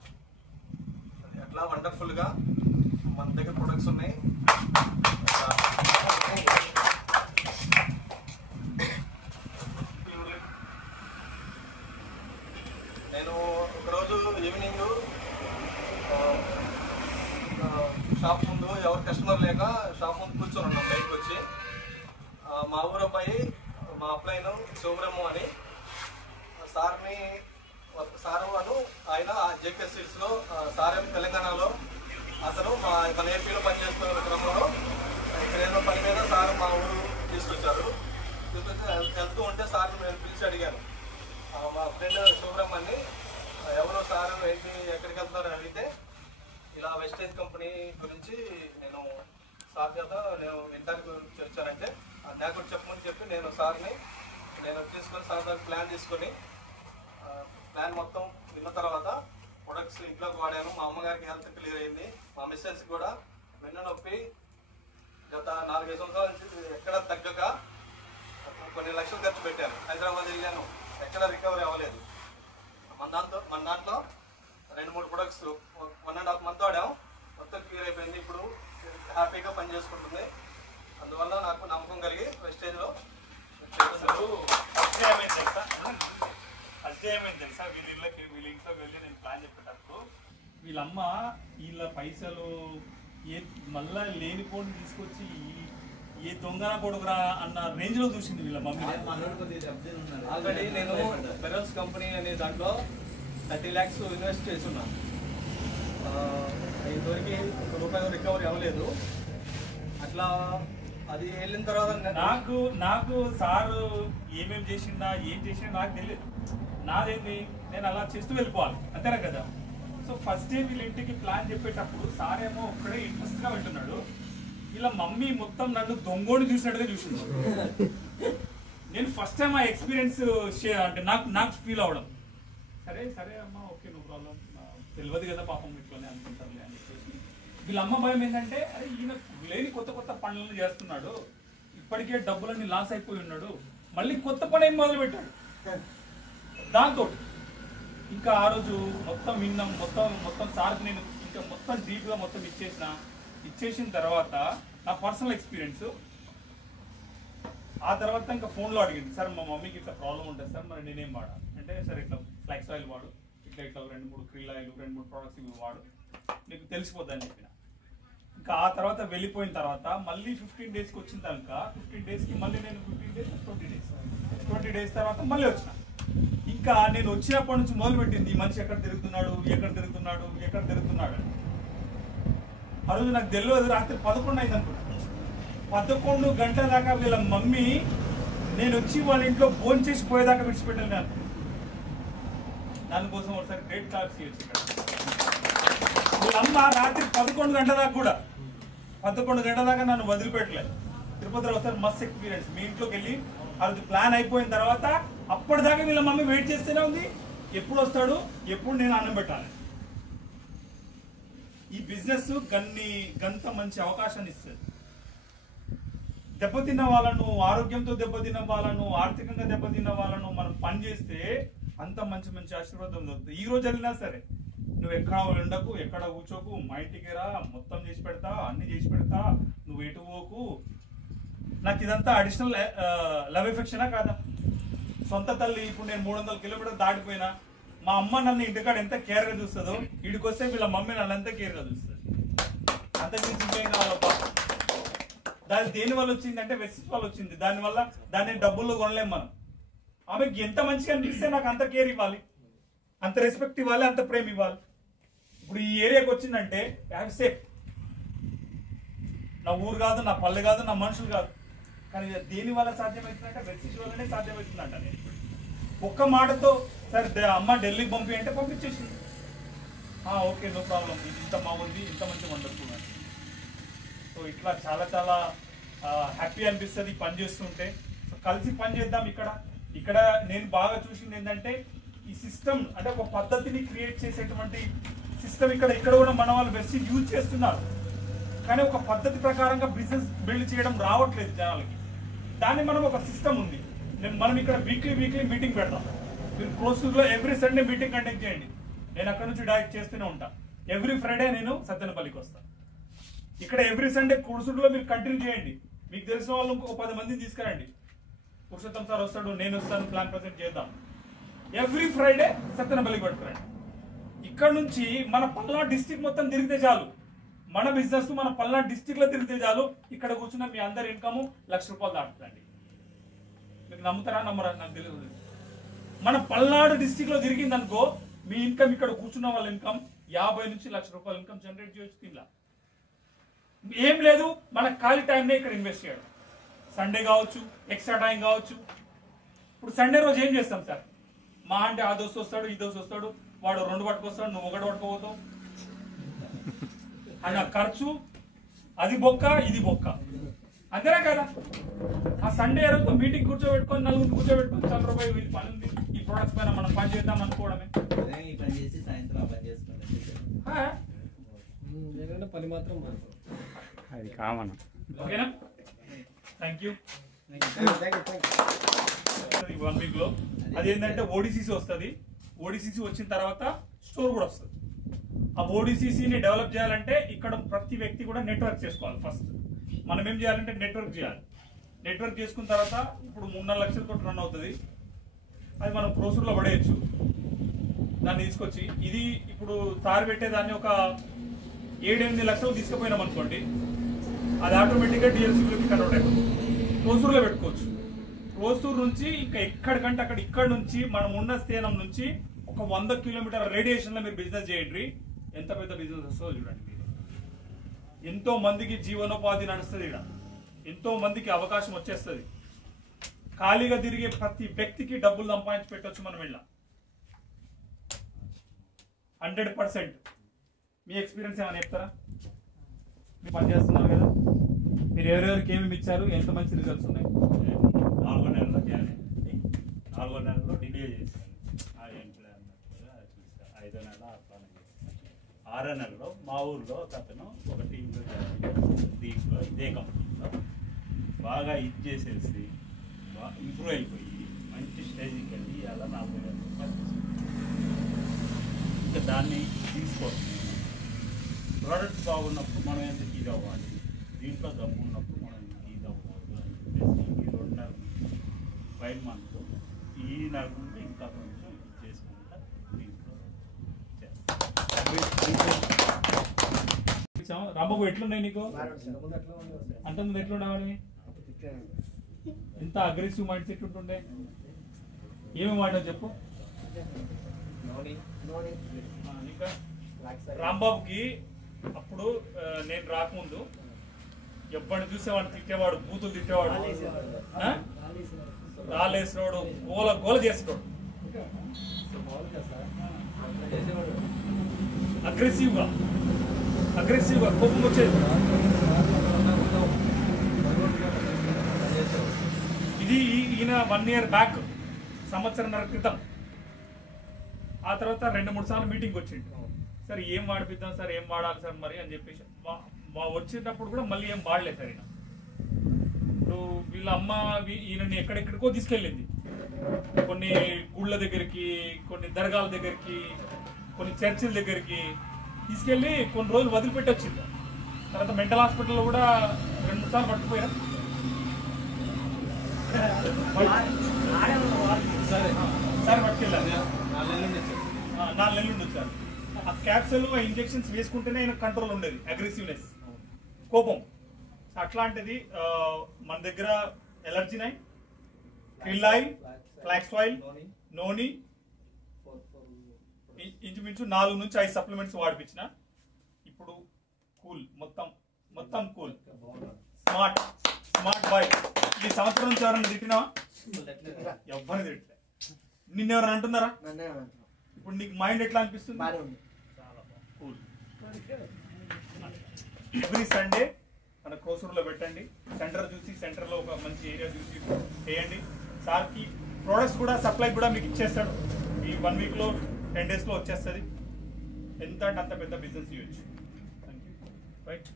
అట్లా వండర్ఫుల్గా మన దగ్గర ప్రొడక్ట్స్ ఉన్నాయి. నేను ఒకరోజు ఈవినింగ్ షాప్ ముందు ఎవరు కస్టమర్ లేక షాప్ ముందు కూర్చొని ఉన్నాం. బయటకు వచ్చి మా ఊరు అబ్బాయి, మా అప్లైన్ శివబ్రహ్మ అని సారు అను ఆయన జేకే సీడ్స్లో సారేం తెలంగాణలో అతను మన ఏపీలో పనిచేస్తున్న క్రమంలో ఇక్కడ ఏదో పని మీద సార్ మా ఊరు తీసుకొచ్చారు. వెళ్తూ ఉంటే సార్ని నేను పిలిచి అడిగాను. మా ఫ్రెండ్ శివబ్రహ్మని ఎవరో సార్ ఏంటి ఎక్కడికి వెళ్తున్నారని అడిగితే ఇలా వెస్టేజ్ కంపెనీ గురించి నేను సార్ చేత నేను వినడానికి వచ్చానంటే నాకు చెప్పమని చెప్పి నేను సార్ని తీసుకొని సార్ దగ్గర ప్లాన్ తీసుకొని ప్లాన్ మొత్తం విన్న తర్వాత ప్రొడక్ట్స్ ఇంట్లోకి వాడాను. మా అమ్మగారికి హెల్త్ క్లియర్ అయింది. మా మిస్సెస్కి కూడా వెన్ను నొప్పి గత 4-5 సంవత్సరాల నుంచి ఎక్కడ తగ్గక కొన్ని లక్షలు ఖర్చు పెట్టాను. హైదరాబాద్ వెళ్ళాను, ఎక్కడ రికవరీ అవ్వలేదు. మన దాంట్లో 2-3 ప్రొడక్ట్స్ 1.5 మంత్ వాడాము, మొత్తం క్లియర్ అయిపోయింది. ఇప్పుడు హ్యాపీగా పనిచేసుకుంటుంది. అందువల్ల నాకు నమ్మకం కలిగి వెస్టేజ్లో ఏమైంది తెలుసా, వీళ్ళ ఇంట్లోకి వెళ్ళి నేను ప్లాన్ చెప్పేటప్పుడు వీళ్ళమ్మ వీళ్ళ పైసలు మళ్ళా లేనిపోని తీసుకొచ్చి ఏ దొంగన కొడుకురా అన్న రేంజ్ లో చూసింది వీళ్ళ మమ్మీ. ఆల్రెడీ నేను బెరల్స్ కంపెనీ అనే దాంట్లో 30 lakhs ఇన్వెస్ట్ చేస్తున్నాను. ఇంతవరకు ₹1 రికవరీ అవ్వలేదు. అట్లా అది వెళ్ళిన తర్వాత నాకు సారు ఏమేం చేసిండా ఏం చేసిండా నాకు తెలియదు. నాదేంటి, నేను అలా చేస్తూ వెళ్ళిపోవాలి అంతేనా కదా. సో ఫస్ట్ డే వీళ్ళ ఇంటికి ప్లాన్ చెప్పేటప్పుడు సార్ ఏమో ఒక్కడే ఇంట్రెస్ట్ గా వింటున్నాడు. ఇలా మమ్మీ మొత్తం నన్ను దొంగోని చూసినట్టుగా చూసింది. నేను ఫస్ట్ టైం ఆ ఎక్స్పీరియన్స్ అంటే నాకు ఫీల్ అవ్వడం, సరే అమ్మ ఓకే నో ప్రాబ్లం, తెలియదు కదా పాపం ఇట్లోనే అనుకుంటారులే అని చెప్పేసి. వీళ్ళ అమ్మ భయం ఏంటంటే అరే ఈయన లేని కొత్త పనులను చేస్తున్నాడు, ఇప్పటికే డబ్బులన్నీ లాస్ అయిపోయి ఉన్నాడు, మళ్ళీ కొత్త పని ఏం మొదలు పెట్టాడు. దాంతో ఇంకా ఆ రోజు మొత్తం విన్నాం, మొత్తం సార్కి నేను ఇంకా మొత్తం డీప్గా మొత్తం ఇచ్చేసిన తర్వాత నా పర్సనల్ ఎక్స్పీరియన్స్. ఆ తర్వాత ఇంకా ఫోన్లో అడిగింది, సార్ మా మమ్మీకి ఇట్లా ప్రాబ్లం ఉంటుంది సార్, మరి నేనేం వాడా అంటే, సార్ ఇట్లా ఫ్లాక్స్ ఆయిల్ వాడు, ఇట్లా 2-3 క్రిల్ ఆయిల్ 2-3 ప్రోడక్ట్స్ ఇవి వాడు, నీకు తెలిసిపోద్ది అని చెప్పిన. ఇంకా ఆ తర్వాత వెళ్ళిపోయిన తర్వాత మళ్ళీ 15 daysకి వచ్చిన దాక 15 daysకి మళ్ళీ నేను 20 days తర్వాత మళ్ళీ వచ్చిన. ఇంకా నేను వచ్చినప్పటి నుంచి మొదలుపెట్టింది ఈ మనిషి ఎక్కడ తిరుగుతున్నాడు అని. ఆ రోజు నాకు తెలియదు, రాత్రి 11 అయింది అనుకుంటా. 11 గంటల దాకా వీళ్ళ మమ్మీ నేను వచ్చి వాళ్ళ ఇంట్లో భోజనం చేసి పోయేదాకా విడిచిపెట్టాను. నేను దానికోసం ఒకసారి గ్రేట్ క్లాప్స్ చేయొచ్చు. వీళ్ళ అమ్మ రాత్రి 11 గంటల దాకా కూడా 11 గంటల దాకా నన్ను వదిలిపెట్టలేదు. తిరుపతిలో ఒకసారి మస్త్ ఎక్స్పీరియన్స్. మీ ఇంట్లోకి వెళ్ళి అది ప్లాన్ అయిపోయిన తర్వాత అప్పటిదాకా వీళ్ళ మమ్మీ వెయిట్ చేస్తూనే ఉంది, ఎప్పుడు వస్తాడు, ఎప్పుడు నేను అన్నం పెట్టాలి. ఈ బిజినెస్ గంత మంచి అవకాశాన్ని ఇస్తుంది. దెబ్బతిన్న వాళ్ళను, ఆరోగ్యంతో దెబ్బతిన్న వాళ్ళను, ఆర్థికంగా దెబ్బతిన్న వాళ్ళను మనం పని చేస్తే అంత మంచి ఆశీర్వాదం దొరుకుతుంది. ఈ రోజు వెళ్ళినా సరే నువ్వు ఎక్కడ ఉండకు, ఎక్కడ కూర్చోకు, మా ఇంటికి రా, మొత్తం చేసి పెడతా, అన్ని చేసి పెడతా, నువ్వు ఎటు పోకు. నాకు ఇదంతా అడిషనల్ లవ్ ఎఫెక్షనా కాదా? సొంత తల్లి ఇప్పుడు నేను 300 కిలోమీటర్లు దాటిపోయినా మా అమ్మ నన్ను ఇంటికాడ ఎంత కేర్గా చూస్తుందో వీడికి వస్తే వీళ్ళ మమ్మీ నన్ను అంత కేర్గా చూస్తుంది. అంత ఇంకేం కావాలబ్బా. దాని దేని వల్ల వచ్చింది అంటే వెస్టిజ్ వల్ల వచ్చింది. దానివల్ల దాన్ని డబ్బుల్లో కొనలేం మనం. ఆమెకి ఎంత మంచిగా అనిపిస్తే నాకు అంత కేర్ ఇవ్వాలి, అంత రెస్పెక్ట్ ఇవ్వాలి, అంత ప్రేమ ఇవ్వాలి. ఇప్పుడు ఈ ఏరియాకి వచ్చిందంటే హ్యావ్ సేఫ్. నా ఊరు కాదు, నా పల్లె కాదు, నా మనుషులు కాదు. కానీ దేని వల్ల సాధ్యమవుతుందంటే వెస్టిజ్ వల్లనే సాధ్యమవుతుందంట. నేను ఒక్క మాటతో సరే అమ్మ ఢిల్లీకి పంపి అంటే పంపించేసింది. ఓకే నో ప్రాబ్లం, ఇంత బాగుంది, ఇంత మంచిగా వండుతున్నాను. సో ఇట్లా చాలా చాలా హ్యాపీ అనిపిస్తుంది పని చేస్తుంటే. సో కలిసి పని చేద్దాం. ఇక్కడ నేను బాగా చూసింది ఏంటంటే ఈ సిస్టమ్ అంటే ఒక పద్ధతిని క్రియేట్ చేసేటువంటి సిస్టమ్ ఇక్కడ కూడా మన వాళ్ళు వెస్టిజ్ యూజ్ చేస్తున్నారు. కానీ ఒక పద్ధతి ప్రకారంగా బిజినెస్ బిల్డ్ చేయడం రావట్లేదు జనాలకి. దాన్ని మనం ఒక సిస్టమ్ ఉంది. మనం ఇక్కడ వీక్లీ మీటింగ్ పెడతాం. మీరు క్రోసూర్లో ఎవ్రీ సండే మీటింగ్ కండక్ట్ చేయండి. నేను అక్కడ నుంచి డైరెక్ట్ చేస్తూనే ఉంటాను. ఎవ్రీ ఫ్రైడే నేను సత్తెనపల్లికి వస్తాను. ఇక్కడ ఎవ్రీ సండే క్రోసూర్లో మీరు కంటిన్యూ చేయండి. మీకు తెలిసిన వాళ్ళు ఇంకో 10 మందిని తీసుకురండి. పురుషోత్తం సార్ వస్తాడు, నేను వస్తాను, ప్లాన్ ప్రజెంట్ చేద్దాం. ఎవ్రీ ఫ్రైడే సత్తెనపల్లికి పట్టుకురండి. ఇక్కడ నుంచి మన పల్నాడు డిస్టిక్ మొత్తం తిరిగితే చాలు. మన బిజినెస్ మన పల్నాడు డిస్టిక్ లో తిరిగితే చాలు. ఇక్కడ కూర్చున్న మీ అందరి ఇన్కమ్ ₹1,00,000 దాటుతుంది. మీకు నమ్ముతారా నమ్మరా నాకు తెలియదు. మన పల్నాడు డిస్టిక్ లో తిరిగింది అనుకో, మీ ఇన్కమ్ ఇక్కడ కూర్చున్న వాళ్ళ ఇన్కమ్ ₹50,000 నుంచి ₹1,00,000 ఇన్కమ్ జనరేట్ చేయొచ్చు. దీనిలో ఏం లేదు, మన ఖాళీ టైంనే ఇక్కడ ఇన్వెస్ట్ చేయడం. సండే కావచ్చు, ఎక్స్ట్రా టైం కావచ్చు. ఇప్పుడు సండే రోజు ఏం చేస్తాం సార్? మా అంటే ఆ దోస్తు వస్తాడు, ఈ దోస్తు వస్తాడు, వాడు 2 పట్టుకొస్తాడు, నువ్వు 1 పట్టుకోపోతావు. అన్న ఖర్చు అది బొక్క, ఇది బొక్క, అంతేనా కదా? ఆ సండే రోజు మీటింగ్ కూర్చోబెట్టుకొని 4 కూర్చోబెట్టుకొని ₹100 ఇది పని ఉంది, ఈ ప్రొడక్ట్స్ పైన మనం పని చేద్దాం అనుకోవడమే. పని మాత్రం అది కామన్. ఓకేనా? Thank you. 1 వీక్ లో అదేంటంటే ఓడిసిసి వస్తుంది. ఓడిసిసి వచ్చిన తర్వాత స్టోర్ కూడా వస్తుంది. ఆ ఓడిసిసిని డెవలప్ చేయాలంటే ఇక్కడ ప్రతి వ్యక్తి కూడా నెట్వర్క్ చేసుకోవాలి. ఫస్ట్ మనం ఏం చేయాలంటే నెట్వర్క్ చేయాలి. నెట్వర్క్ చేసుకున్న తర్వాత ఇప్పుడు 3-4 లక్షలతో రన్ అవుతుంది. అది మనం క్రోసూర్లో పడేయచ్చు. దాన్ని తీసుకొచ్చి ఇది ఇప్పుడు తారు పెట్టేదాన్ని ఒక 7-8 లక్షలు తీసుకుపోయినాం అనుకోండి, అది ఆటోమేటిక్గా డిఎల్సీలోకి కన్వర్ట్ అయిపోతుంది. క్రోసూర్లో పెట్టుకోవచ్చు. క్రోసూర్ నుంచి ఇంకా ఎక్కడికంటే అక్కడ, ఇక్కడ నుంచి మనం ఉన్న స్థానం నుంచి ఒక 100 కిలోమీటర్ల రేడియేషన్లో మీరు బిజినెస్ చేయండి. ఎంత పెద్ద బిజినెస్ వస్తుందో చూడండి. మీరు ఎంతో మందికి జీవనోపాధి నడుస్తుంది. ఇక్కడ ఎంతో మందికి అవకాశం వచ్చేస్తుంది. ఖాళీగా తిరిగే ప్రతి వ్యక్తికి డబ్బులు సంపాదించి పెట్టవచ్చు మనం ఇలా 100%. మీ ఎక్స్పీరియన్స్ ఏమైనా చెప్తారా? మీరు పని చేస్తున్నారు కదా, మీరు ఎవరెవరికి ఏమేమి ఇచ్చారు, ఎంత మంచి రిజల్ట్స్ ఉన్నాయి? 4 నెలల్లో జాయిన్ అయ్యింది. 4 నెలల్లో డిలే చేశాను. 5 నెలల అట్లానే చేశాను. 6 నెలలో మా ఊర్లో అతను ఒక టీంలో దీంట్లో ఇదే కంపెనీలో బాగా ఇది చేసేసి ఇంప్రూవ్ అయిపోయి మంచి స్టేజ్కి వెళ్ళి అలా 40,000 రూపాయలు ఇంకా దాన్ని తీసుకోవాలి. ప్రోడక్ట్ బాగున్నప్పుడు మనం ఎంత ఇది అవ్వాలి, దీంట్లో దమ్ము ఉన్నప్పుడు మనం ఇది అవ్వకూడదు అని చెప్పేసి ఈ 2 నెలలు 5 మంత్స్ ఈ నెల నుండి ఇంకా కొంచెం ఇది చేసుకుంటా దీంట్లో చేస్తాం. రాంబాబు ఎట్లున్నాయి నీకు? అంతకుముందు ఎట్లుండేవాడివి? ఎంత అగ్రెసివ్ మైండ్ సెట్ ఉంటుండే? ఏమేమి వాడో చెప్పు. ఇంకా రాంబాబుకి అప్పుడు నేను రాకముందు ఎప్పటిని చూసేవాడిని తిట్టేవాడు, బూతులు తిట్టేవాడు, రాలేసినోడు, గోల గోల చేసినోడు, అగ్రెసివ్గా కోపం వచ్చేది. ఇది ఈయన 1 ఇయర్ బ్యాక్, సంవత్సరంన్నర క్రితం. ఆ తర్వాత 2-3 సార్లు మీటింగ్ వచ్చింది. సార్ ఏం వాడిపిద్దాం సార్, ఏం వాడాలి సార్ మరి అని చెప్పేసి వచ్చేటప్పుడు కూడా మళ్ళీ ఏం వాడలేదు సార్. ఈయన ఇప్పుడు వీళ్ళ అమ్మ ఈయనని ఎక్కడెక్కడికో తీసుకెళ్ళింది. కొన్ని గుళ్ళ దగ్గరికి, కొన్ని దర్గాల దగ్గరికి, కొన్ని చర్చిల దగ్గరికి తీసుకెళ్ళి కొన్ని రోజులు వదిలిపెట్టి వచ్చింది. తర్వాత మెంటల్ హాస్పిటల్లో కూడా 2-3 సార్లు పట్టుకుపోయారు. సార్ పట్టుకెళ్ళారు. 4 నెలలు ఉండొచ్చు సార్. ఆ క్యాప్సూల్ ఆ ఇంజెక్షన్స్ వేసుకుంటేనే ఆయన కంట్రోల్ ఉండేది, అగ్రెసివ్నెస్, కోపం. అట్లాంటిది మన దగ్గర ఎలర్జినైన్, క్రిల్ ఆయిల్, ఫ్లాక్స్ ఆయిల్, నోని ఇంచుమించు 4 నుంచి 5 సప్లిమెంట్స్ వాడిపించిన. ఇప్పుడు కూల్, మొత్తం కూల్, స్మార్ట్ బాయ్. ఈ సంవత్సరం నుంచి ఎవరైనా తిట్టినావా? ఎవరిని తిట్టలే. నిన్నెవరైనా అంటున్నారా? ఇప్పుడు నీకు మైండ్ ఎట్లా అనిపిస్తుంది? చాలా కూల్. ఎవ్రీ సండే మన కోసూరులో పెట్టండి. సెంటర్లో ఒక మంచి ఏరియా చూసి చేయండి. సార్కి ప్రోడక్ట్స్ కూడా సప్లై కూడా మీకు ఇచ్చేస్తాడు. ఈ 1 వీక్లో 10 డేస్లో వచ్చేస్తుంది. ఎంత అంటే అంత పెద్ద బిజినెస్ చేయొచ్చు. Thank you. రైట్.